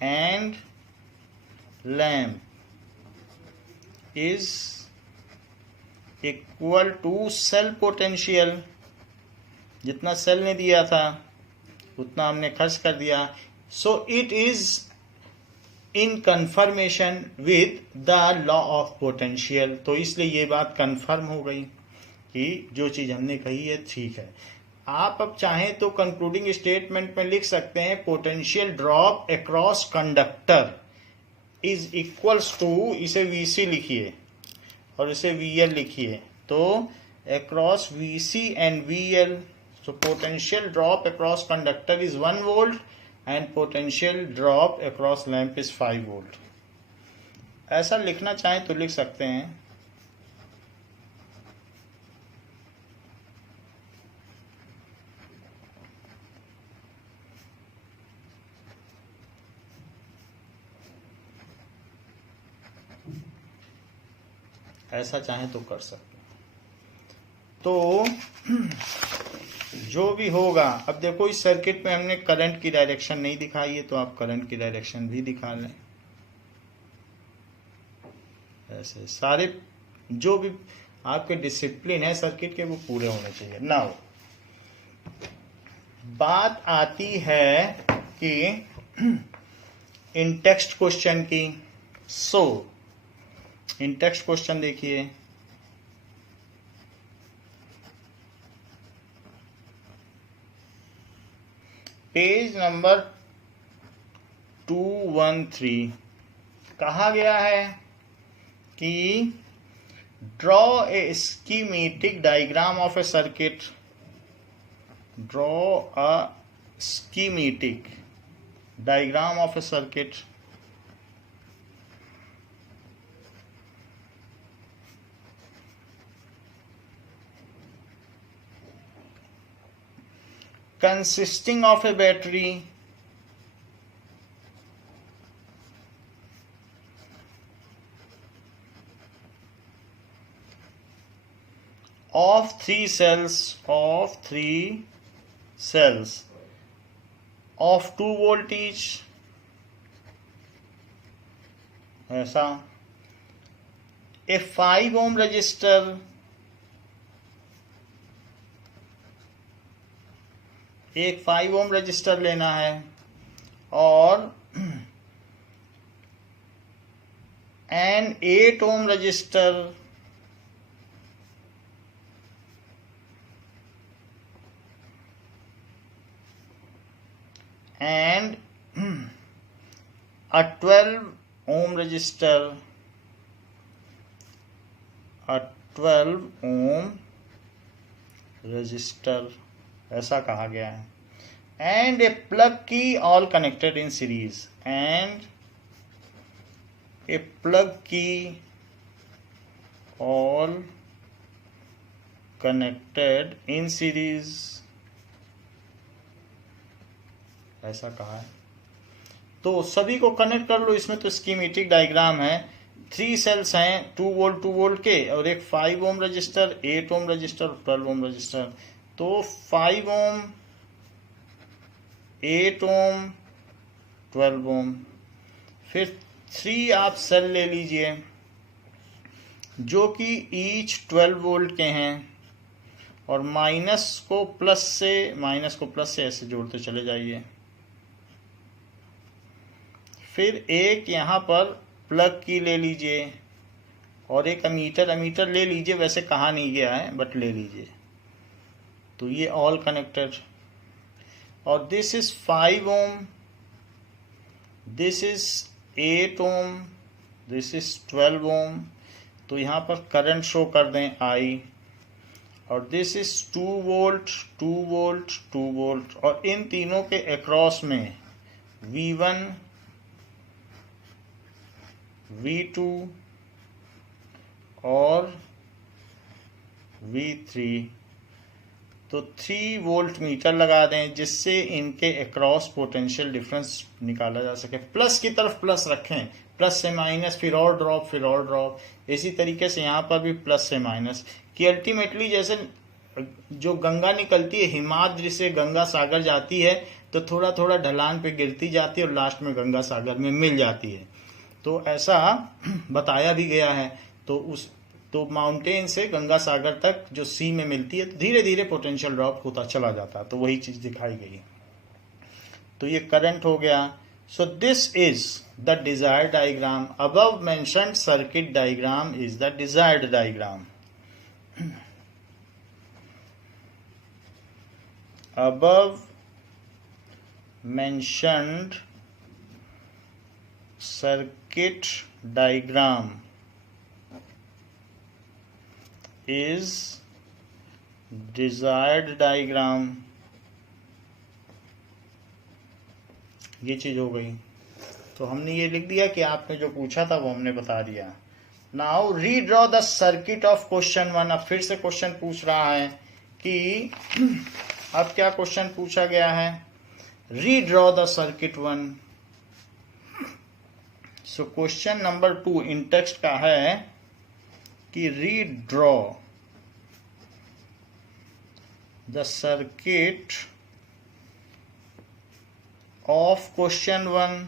and lamp is equal to cell potential। जितना cell ने दिया था उतना हमने खर्च कर दिया। So it is in confirmation with the law of potential, तो इसलिए ये बात कन्फर्म हो गई कि जो चीज हमने कही है ठीक है। आप अब चाहें तो कंक्लूडिंग स्टेटमेंट में लिख सकते हैं potential drop across conductor is equals to, इसे VC लिखिए और इसे VL लिखिए, तो across VC and VL, so potential drop across conductor is 1 volt and potential drop across lamp is 5 volt। ऐसा लिखना चाहें तो लिख सकते हैं। ऐसा चाहें तो कर सकते हैं। तो जो भी होगा, अब देखो इस सर्किट में हमने करंट की डायरेक्शन नहीं दिखाई है, तो आप करंट की डायरेक्शन भी दिखा लें। ऐसे सारे जो भी आपके डिसिप्लिन है सर्किट के वो पूरे होने चाहिए। नाउ बात आती है कि इन टेक्स्ट क्वेश्चन की। सो इन टेक्स्ट क्वेश्चन देखिए, पेज नंबर 213 कहा गया है कि draw a schematic diagram of A circuit, draw a schematic diagram of A circuit consisting of a battery of 3 cells of 2 volt each, ऐसा a 5 ohm resistor, एक 5 ohm resistor लेना है और an 8 ohm resistor and a 12 ohm resistor, a 12 ohm resistor ऐसा कहा गया है, and a plug key all connected in series, and a plug key all connected in series ऐसा कहा है। तो सभी को कनेक्ट कर लो। इसमें तो स्कीमेटिक डायग्राम है। 3 सेल्स हैं 2 वोल्ट के, और एक 5 ohm resistor, 8 ohm register, 12 ohm resistor. तो 5 ओम, 8 ओम, 12 ओम। फिर 3 आप सेल ले लीजिए जो कि ईच 12 वोल्ट के हैं, और माइनस को प्लस से ऐसे जोड़ते चले जाइए। फिर एक यहाँ पर प्लग की ले लीजिए, और एक अमीटर ले लीजिए, वैसे कहा नहीं गया है बट ले लीजिए। तो ये ऑल कनेक्टेड, और this is 5 ohm, this is 8 ohm, this is 12 ohm. तो यहाँ पर करंट शो कर दें I, और this is 2 volt, 2 volt, 2 volt, और इन तीनों के अक्रॉस में V1, V2 और V3। तो 3 वोल्ट मीटर लगा दें जिससे इनके अक्रॉस पोटेंशियल डिफरेंस निकाला जा सके। प्लस की तरफ प्लस रखें, प्लस से माइनस, फिर और ड्रॉप, फिर और ड्रॉप। इसी तरीके से यहाँ पर भी प्लस से माइनस, कि अल्टीमेटली जैसे जो गंगा निकलती है हिमाद्री से गंगा सागर जाती है, तो थोड़ा थोड़ा ढलान पे गिरती जाती है और लास्ट में गंगा सागर में मिल जाती है। तो ऐसा बताया भी गया है। तो माउंटेन से गंगा सागर तक जो सी में मिलती है, तो धीरे धीरे पोटेंशियल ड्रॉप होता चला जाता है। तो वही चीज दिखाई गई। तो ये करंट हो गया। सो this is the desired diagram. Above mentioned circuit diagram is the desired diagram. above mentioned circuit diagram is desired diagram। ये चीज हो गई। तो हमने ये लिख दिया कि आपने जो पूछा था वो हमने बता दिया। Now redraw the circuit of question 1। अब फिर से क्वेश्चन पूछ रहा है कि अब क्या क्वेश्चन पूछा गया है, redraw the circuit 1। So question number 2 in text का है कि redraw the circuit of question 1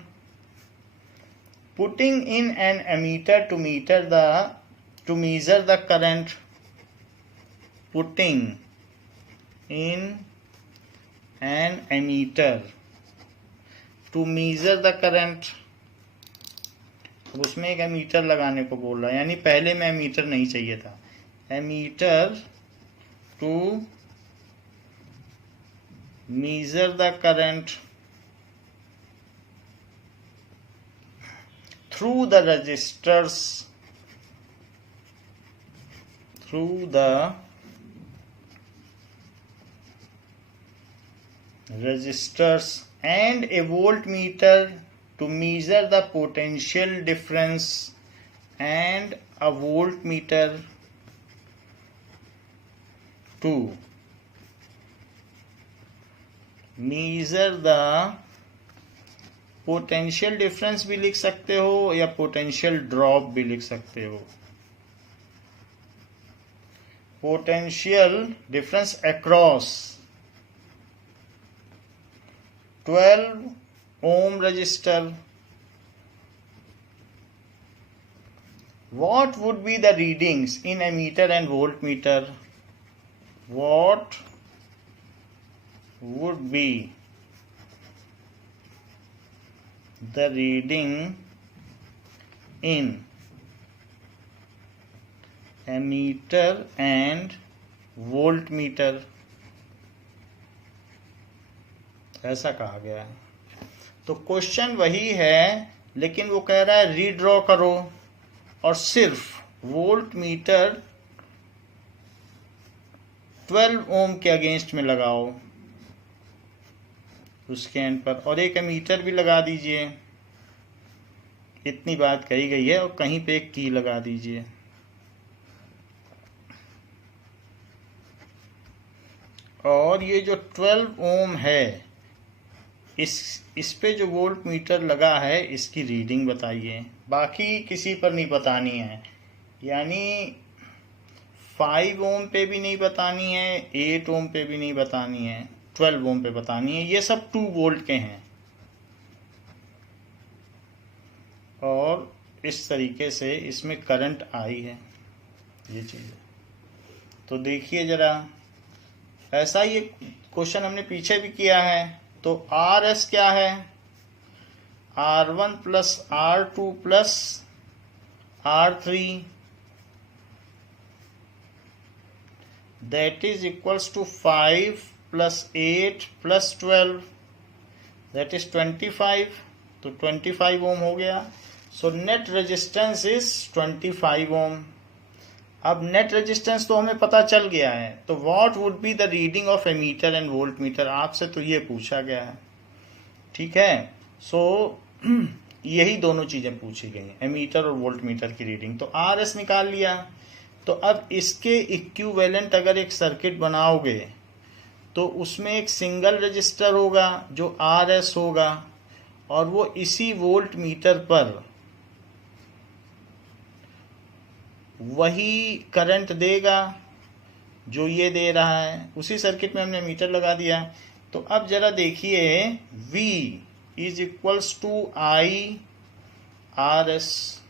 putting in an ammeter to measure the current, putting in an ammeter to measure the current। उसमें एक एमीटर लगाने को बोल रहा है, यानी पहले में एमीटर नहीं चाहिए था। Ammeter to measure the current through the resistors, and a voltmeter to measure the potential difference, and a voltmeter to measure the potential difference भी लिख सकते हो या पोटेंशियल ड्रॉप भी लिख सकते हो। Potential difference across 12 ohm resistor. What would be the readings in ammeter and voltmeter? What would be the reading in ammeter and voltmeter? ऐसा कहा गया है। तो क्वेश्चन वही है, लेकिन वो कह रहा है रीड्रॉ करो और सिर्फ वोल्ट मीटर 12 ओम के अगेंस्ट में लगाओ उसके एंड पर, और एक एमीटर भी लगा दीजिए। इतनी बात कही गई है, और कहीं पे एक की लगा दीजिए। और ये जो 12 ओम है, इस पे जो वोल्ट मीटर लगा है इसकी रीडिंग बताइए। बाकी किसी पर नहीं बतानी है, यानी 5 ओम पे भी नहीं बतानी है, 8 ओम पे भी नहीं बतानी है, 12 ओम पे बतानी है। ये सब 2 वोल्ट के हैं, और इस तरीके से इसमें करंट आई है, ये चीज़ है। तो देखिए जरा, ऐसा ही क्वेश्चन हमने पीछे भी किया है। तो आर एस क्या है? R1 plus R2 plus R3, that is equals to 5 plus 8 plus 12, that is 25। तो 25 ओम हो गया। सो नेट रेजिस्टेंस इज 25 ओम। अब नेट रेजिस्टेंस तो हमें पता चल गया है, तो what would be the reading of ammeter and voltmeter, आपसे तो ये पूछा गया है। ठीक है, सो यही दोनों चीजें पूछी गई, एमीटर और वोल्ट मीटर की रीडिंग। तो आर एस निकाल लिया। तो अब इसके इक्विवेलेंट अगर एक सर्किट बनाओगे तो उसमें एक सिंगल रजिस्टर होगा जो आर एस होगा, और वो इसी वोल्ट मीटर पर वही करंट देगा जो ये दे रहा है। उसी सर्किट में हमने मीटर लगा दिया। तो अब जरा देखिए, V is equals to I R S,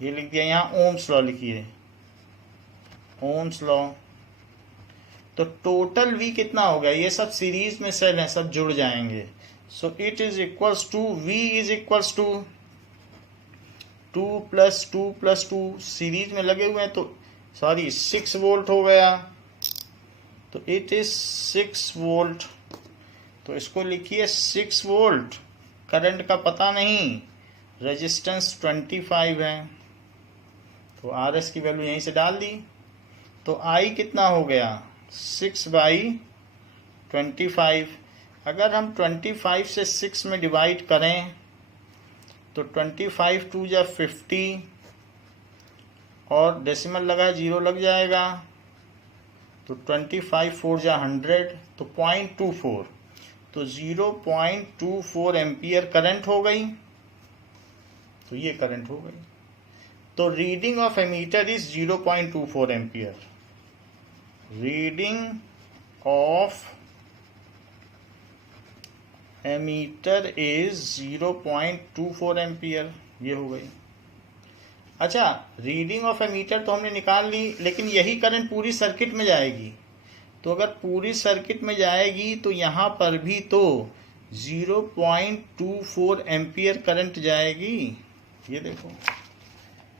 ये लिख दिया। यहाँ ओम्स लॉ लिखिए, ओम्स लॉ। तो टोटल V कितना हो गया? ये सब सीरीज में सेल हैं, सब जुड़ जाएंगे। So it is equals to, V is equals to 2 plus 2 plus 2, series में लगे हुए हैं तो सॉरी 6 वोल्ट हो गया। तो इट इज 6 वोल्ट। तो इसको लिखिए 6 वोल्ट, करंट का पता नहीं, रेजिस्टेंस 25 है। तो आर एस की वैल्यू यहीं से डाल दी। तो आई कितना हो गया? 6/25। अगर हम 25 से 6 में डिवाइड करें तो 25 2 जा 50, और डेसिमल लगा 0 लग जाएगा। तो 25 4 जा 100, तो 0.24, तो 0.24 एम्पियर करंट हो गई। तो ये करंट हो गई। तो reading of ammeter is 0.24 ampere. Reading of ammeter is 0.24 ampere, ये हो गई। अच्छा, रीडिंग ऑफ एमीटर तो हमने निकाल ली, लेकिन यही करंट पूरी सर्किट में जाएगी। तो अगर पूरी सर्किट में जाएगी तो यहाँ पर भी तो 0.24 एम्पियर करंट जाएगी। ये देखो,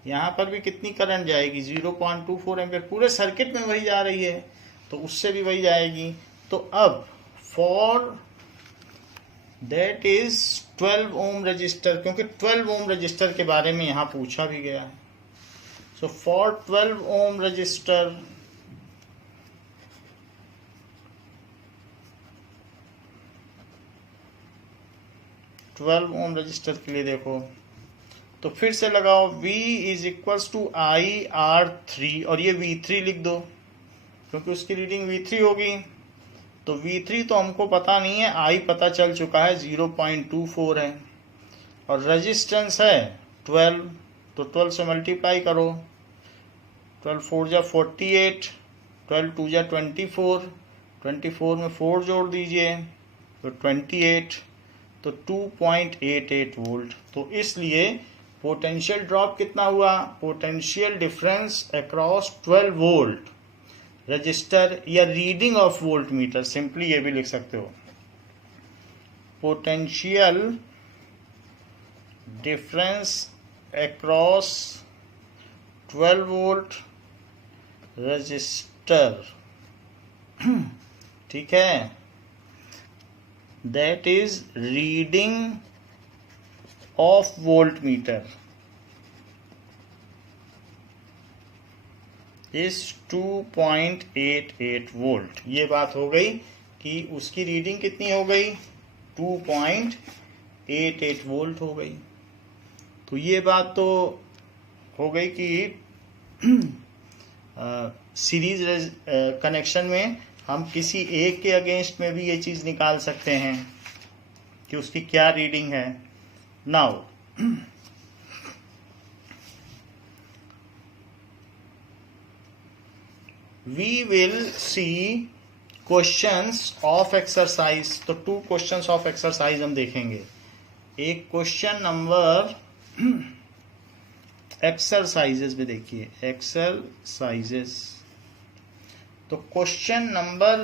यहाँ पर भी कितनी करंट जाएगी? 0.24 एम्पियर। पूरे सर्किट में वही जा रही है, तो उससे भी वही जाएगी। तो अब for that is 12 ohm resistor, क्योंकि 12 ओम रजिस्टर के बारे में यहाँ पूछा भी गया है। So for 12 ohm resistor, ohm resistor के लिए देखो, तो फिर से लगाओ V is equals to I R 3, और ये V3 लिख दो क्योंकि उसकी रीडिंग V3 होगी। तो V3 तो हमको पता नहीं है, I पता चल चुका है 0.24 है, और रेजिस्टेंस है 12। तो 12 से मल्टीप्लाई करो, 12 4 जा 48, 12 2 जा 24, 24 में 4 जोड़ दीजिए तो 28, तो 2.88 वोल्ट। तो इसलिए पोटेंशियल ड्रॉप कितना हुआ? Potential difference across 12 volt resistor, या reading of volt meter, simply ये भी लिख सकते हो, potential difference across 12 volt resistor. ठीक है, that is reading of voltmeter is 2.88 volt. ये बात हो गई कि उसकी रीडिंग कितनी हो गई, 2.88 वोल्ट हो गई। तो ये बात तो हो गई कि सीरीज कनेक्शन में हम किसी एक के अगेंस्ट में भी ये चीज निकाल सकते हैं कि उसकी क्या रीडिंग है। Now we will see questions of exercise. तो 2 क्वेश्चंस ऑफ एक्सरसाइज हम देखेंगे। एक क्वेश्चन नंबर एक्सरसाइजेस में देखिए, एक्सरसाइजेस। तो क्वेश्चन नंबर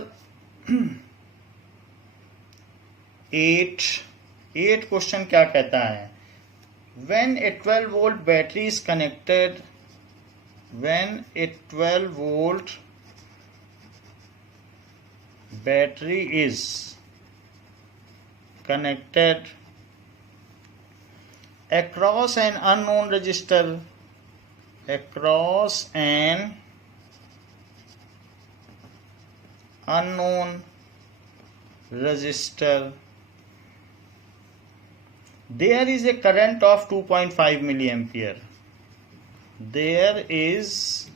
8 क्वेश्चन क्या कहता है, when a 12 volt battery is connected, when a 12 volt battery is connected across an unknown resistor, across an unknown resistor, there is a current of 2.5 milliampere. There is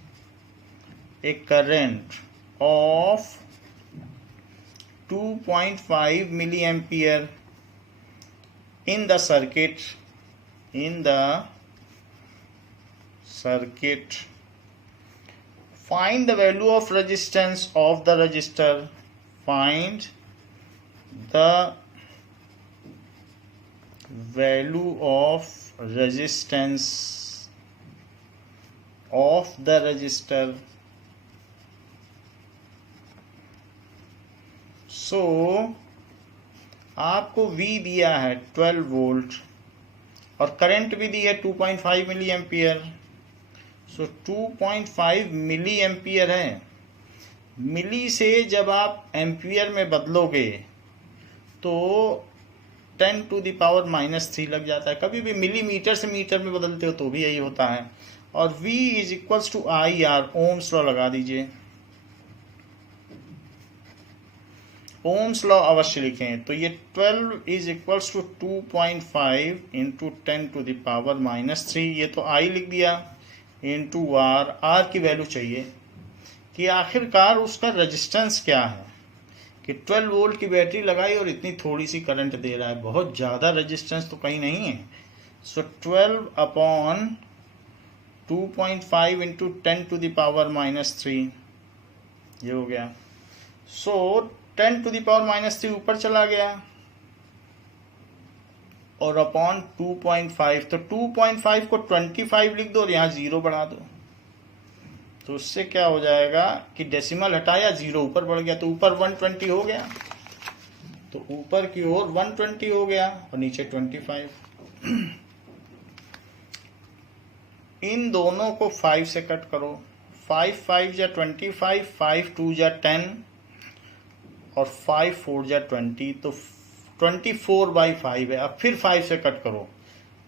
a current of 2.5 milliampere in the circuit, Find the value of resistance of the resistor. Find the value of resistance of the resistor. So आपको V दिया है 12 volt और current भी दी है 2.5 milli ampere. सो 2.5 milli ampere है। मिली से जब आप एम्पियर में बदलोगे तो 10 टू द पावर -3 लग जाता है। कभी भी मिलीमीटर से मीटर में बदलते हो तो भी यही होता है। और V is equals to IR, Ohm's law लगा दीजिए। ओम्स लॉ अवश्य लिखें। तो ये 12 is equals to 2.5 into 10 to the power -3, ये तो I लिख दिया, इंटू R की वैल्यू चाहिए कि आखिरकार उसका रेजिस्टेंस क्या है। कि 12 वोल्ट की बैटरी लगाई और इतनी थोड़ी सी करंट दे रहा है, बहुत ज़्यादा रेजिस्टेंस तो कहीं नहीं है। So 12 upon 2.5 into 10 to the power -3, ये हो गया। सो 10 टू द पावर -3 ऊपर चला गया और अपॉन 2.5, तो 2.5 को 25 लिख दो और यहाँ 0 बढ़ा दो। तो उससे क्या हो जाएगा कि डेसिमल हटाया, 0 ऊपर बढ़ गया, तो ऊपर 120 हो गया। तो ऊपर की ओर 120 हो गया और नीचे 25। इन दोनों को 5 से कट करो। 5 5 जा 25, 5 2 जा 10 और 5 4 जा 20, तो 24/5 है। अब फिर 5 से कट करो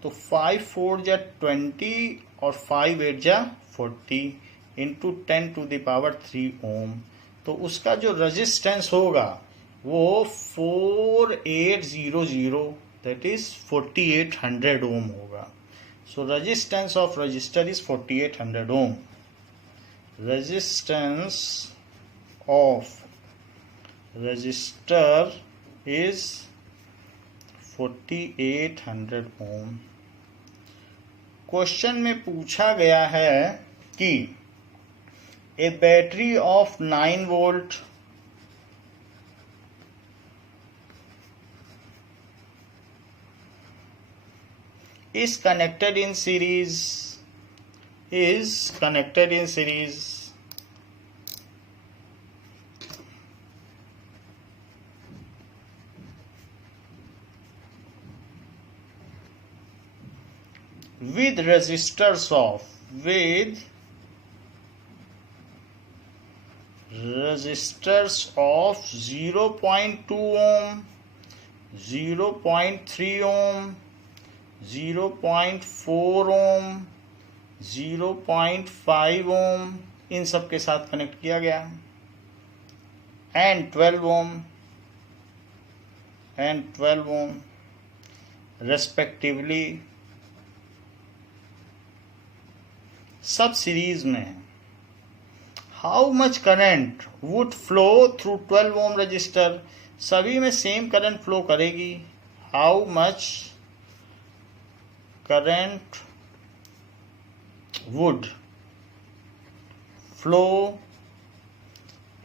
तो 5 4 जा 20 और 5 8 जा 40 इंटू 10 टू द पावर 3 ओम। तो उसका जो रेजिस्टेंस होगा वो 4800, दैट इज 4800 ओम होगा। So resistance of resistor is 4800 ohm. Resistance of resistor is 4800 ohm. Question में पूछा गया है कि a battery of 9 volt is connected in series with resistors of 0.2 ohm 0.3 ओम, 0.4 ओम, 0.5 ओम, इन सब के साथ कनेक्ट किया गया, and 12 ohm and 12 ohm respectively, सब सीरीज में है। How much current would flow through 12 ohm resistor, सभी में सेम करंट फ्लो करेगी। How much current would flow,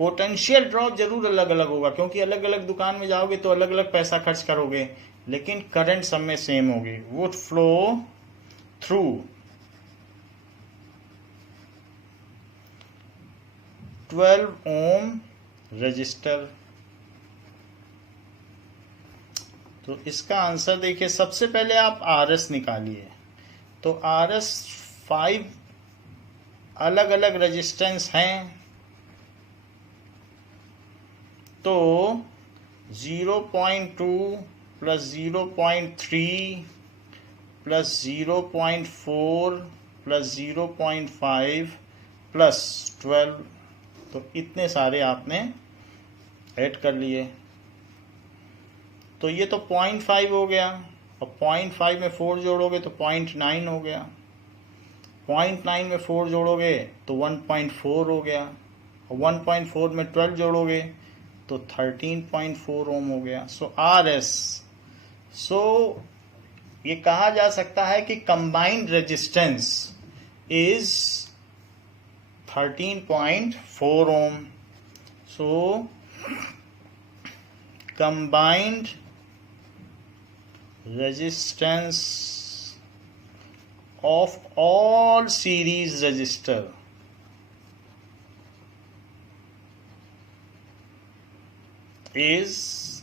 potential drop जरूर अलग अलग होगा, क्योंकि अलग अलग दुकान में जाओगे तो अलग अलग पैसा खर्च करोगे, लेकिन करंट सब में सेम होगी। Would flow through 12 ohm resistor. तो इसका आंसर देखिए, सबसे पहले आप RS निकालिए। तो RS 5 अलग अलग रेजिस्टेंस हैं, तो 0.2 प्लस 0.3 प्लस 0.4 प्लस 0.5 प्लस 12, तो इतने सारे आपने ऐड कर लिए। तो ये तो 0.5 हो गया, और 0.5 में 4 जोड़ोगे तो 0.9 हो गया, 0.9 में 4 जोड़ोगे तो 1.4 हो गया, और 1.4 में 12 जोड़ोगे तो 13.4 ओम हो गया। सो RS, सो ये कहा जा सकता है कि combined resistance is 13.4 ohm. So combined resistance of all series resistor is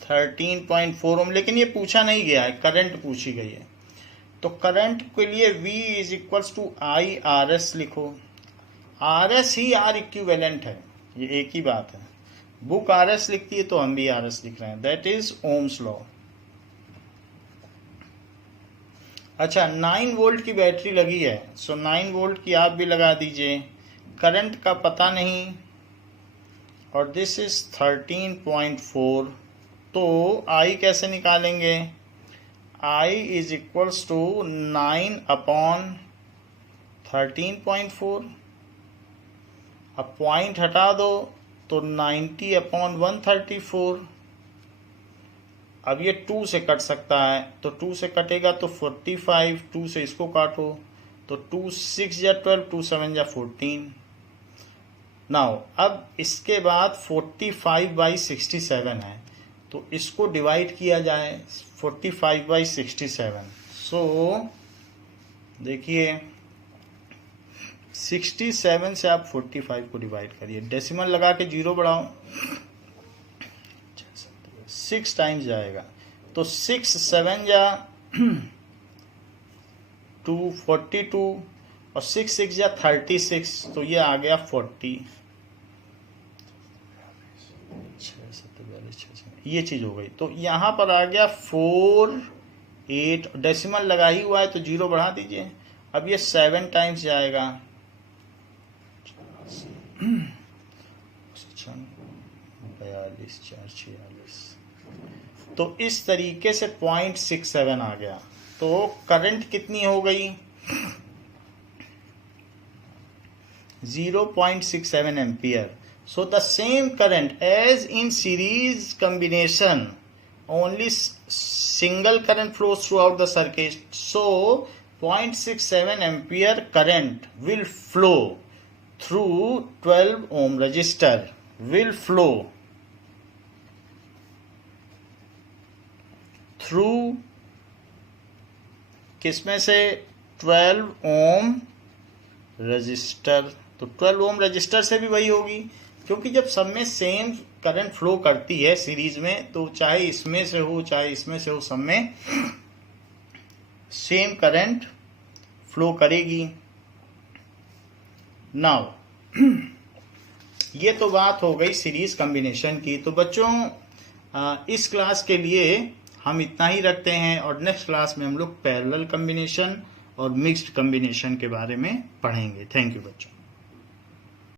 13.4 ohm। लेकिन ये पूछा नहीं गया है, करंट पूछी गई है। तो करंट के लिए V is equals to IRS लिखो। RS ही R इक्विवेलेंट है, ये एक ही बात है। बुक RS लिखती है तो हम भी RS लिख रहे हैं, दैट इज ओम्स लॉ। अच्छा, 9 वोल्ट की बैटरी लगी है, सो 9 वोल्ट की आप भी लगा दीजिए। करंट का पता नहीं, और दिस इज 13.4, तो I कैसे निकालेंगे? I is equals to 9 upon 13.4, अब पॉइंट हटा दो तो 90 अपॉन 134। अब ये 2 से कट सकता है, तो 2 से कटेगा तो 45, 2 से इसको काटो तो 2 6 या 12, 2 7 या 14। नाउ अब इसके बाद 45/67 है, तो इसको डिवाइड किया जाए 45/67। सो देखिए 67 से आप 45 को डिवाइड करिए, डेसिमल लगा के 0 बढ़ाओ, 6 टाइम्स जाएगा, तो 6 7 या 242, और 6 6 या 36, तो ये आ गया 40। ये चीज हो गई। तो यहां पर आ गया 4 8, डेसिमल लगा ही हुआ है तो 0 बढ़ा दीजिए। अब ये 7 टाइम्स जाएगा, 42 4 46, तो इस तरीके से 0.67 आ गया। तो करंट कितनी हो गई? 0.67 ampere. So the same current as in series combination, only single current flows throughout the circuit. So 0.67 ampere current will flow through 12 ohm resistor, will flow through किसमें से? 12 ohm रजिस्टर। तो 12 ओम रजिस्टर से भी वही होगी, क्योंकि जब सब में सेम करंट फ्लो करती है सीरीज में, तो चाहे इसमें से हो चाहे इसमें से हो, सब में सेम करंट फ्लो करेगी। नाउ ये तो बात हो गई सीरीज कॉम्बिनेशन की। तो बच्चों इस क्लास के लिए हम इतना ही रखते हैं और नेक्स्ट क्लास में हम लोग पैरेलल कॉम्बिनेशन और मिक्स्ड कॉम्बिनेशन के बारे में पढ़ेंगे। थैंक यू बच्चों।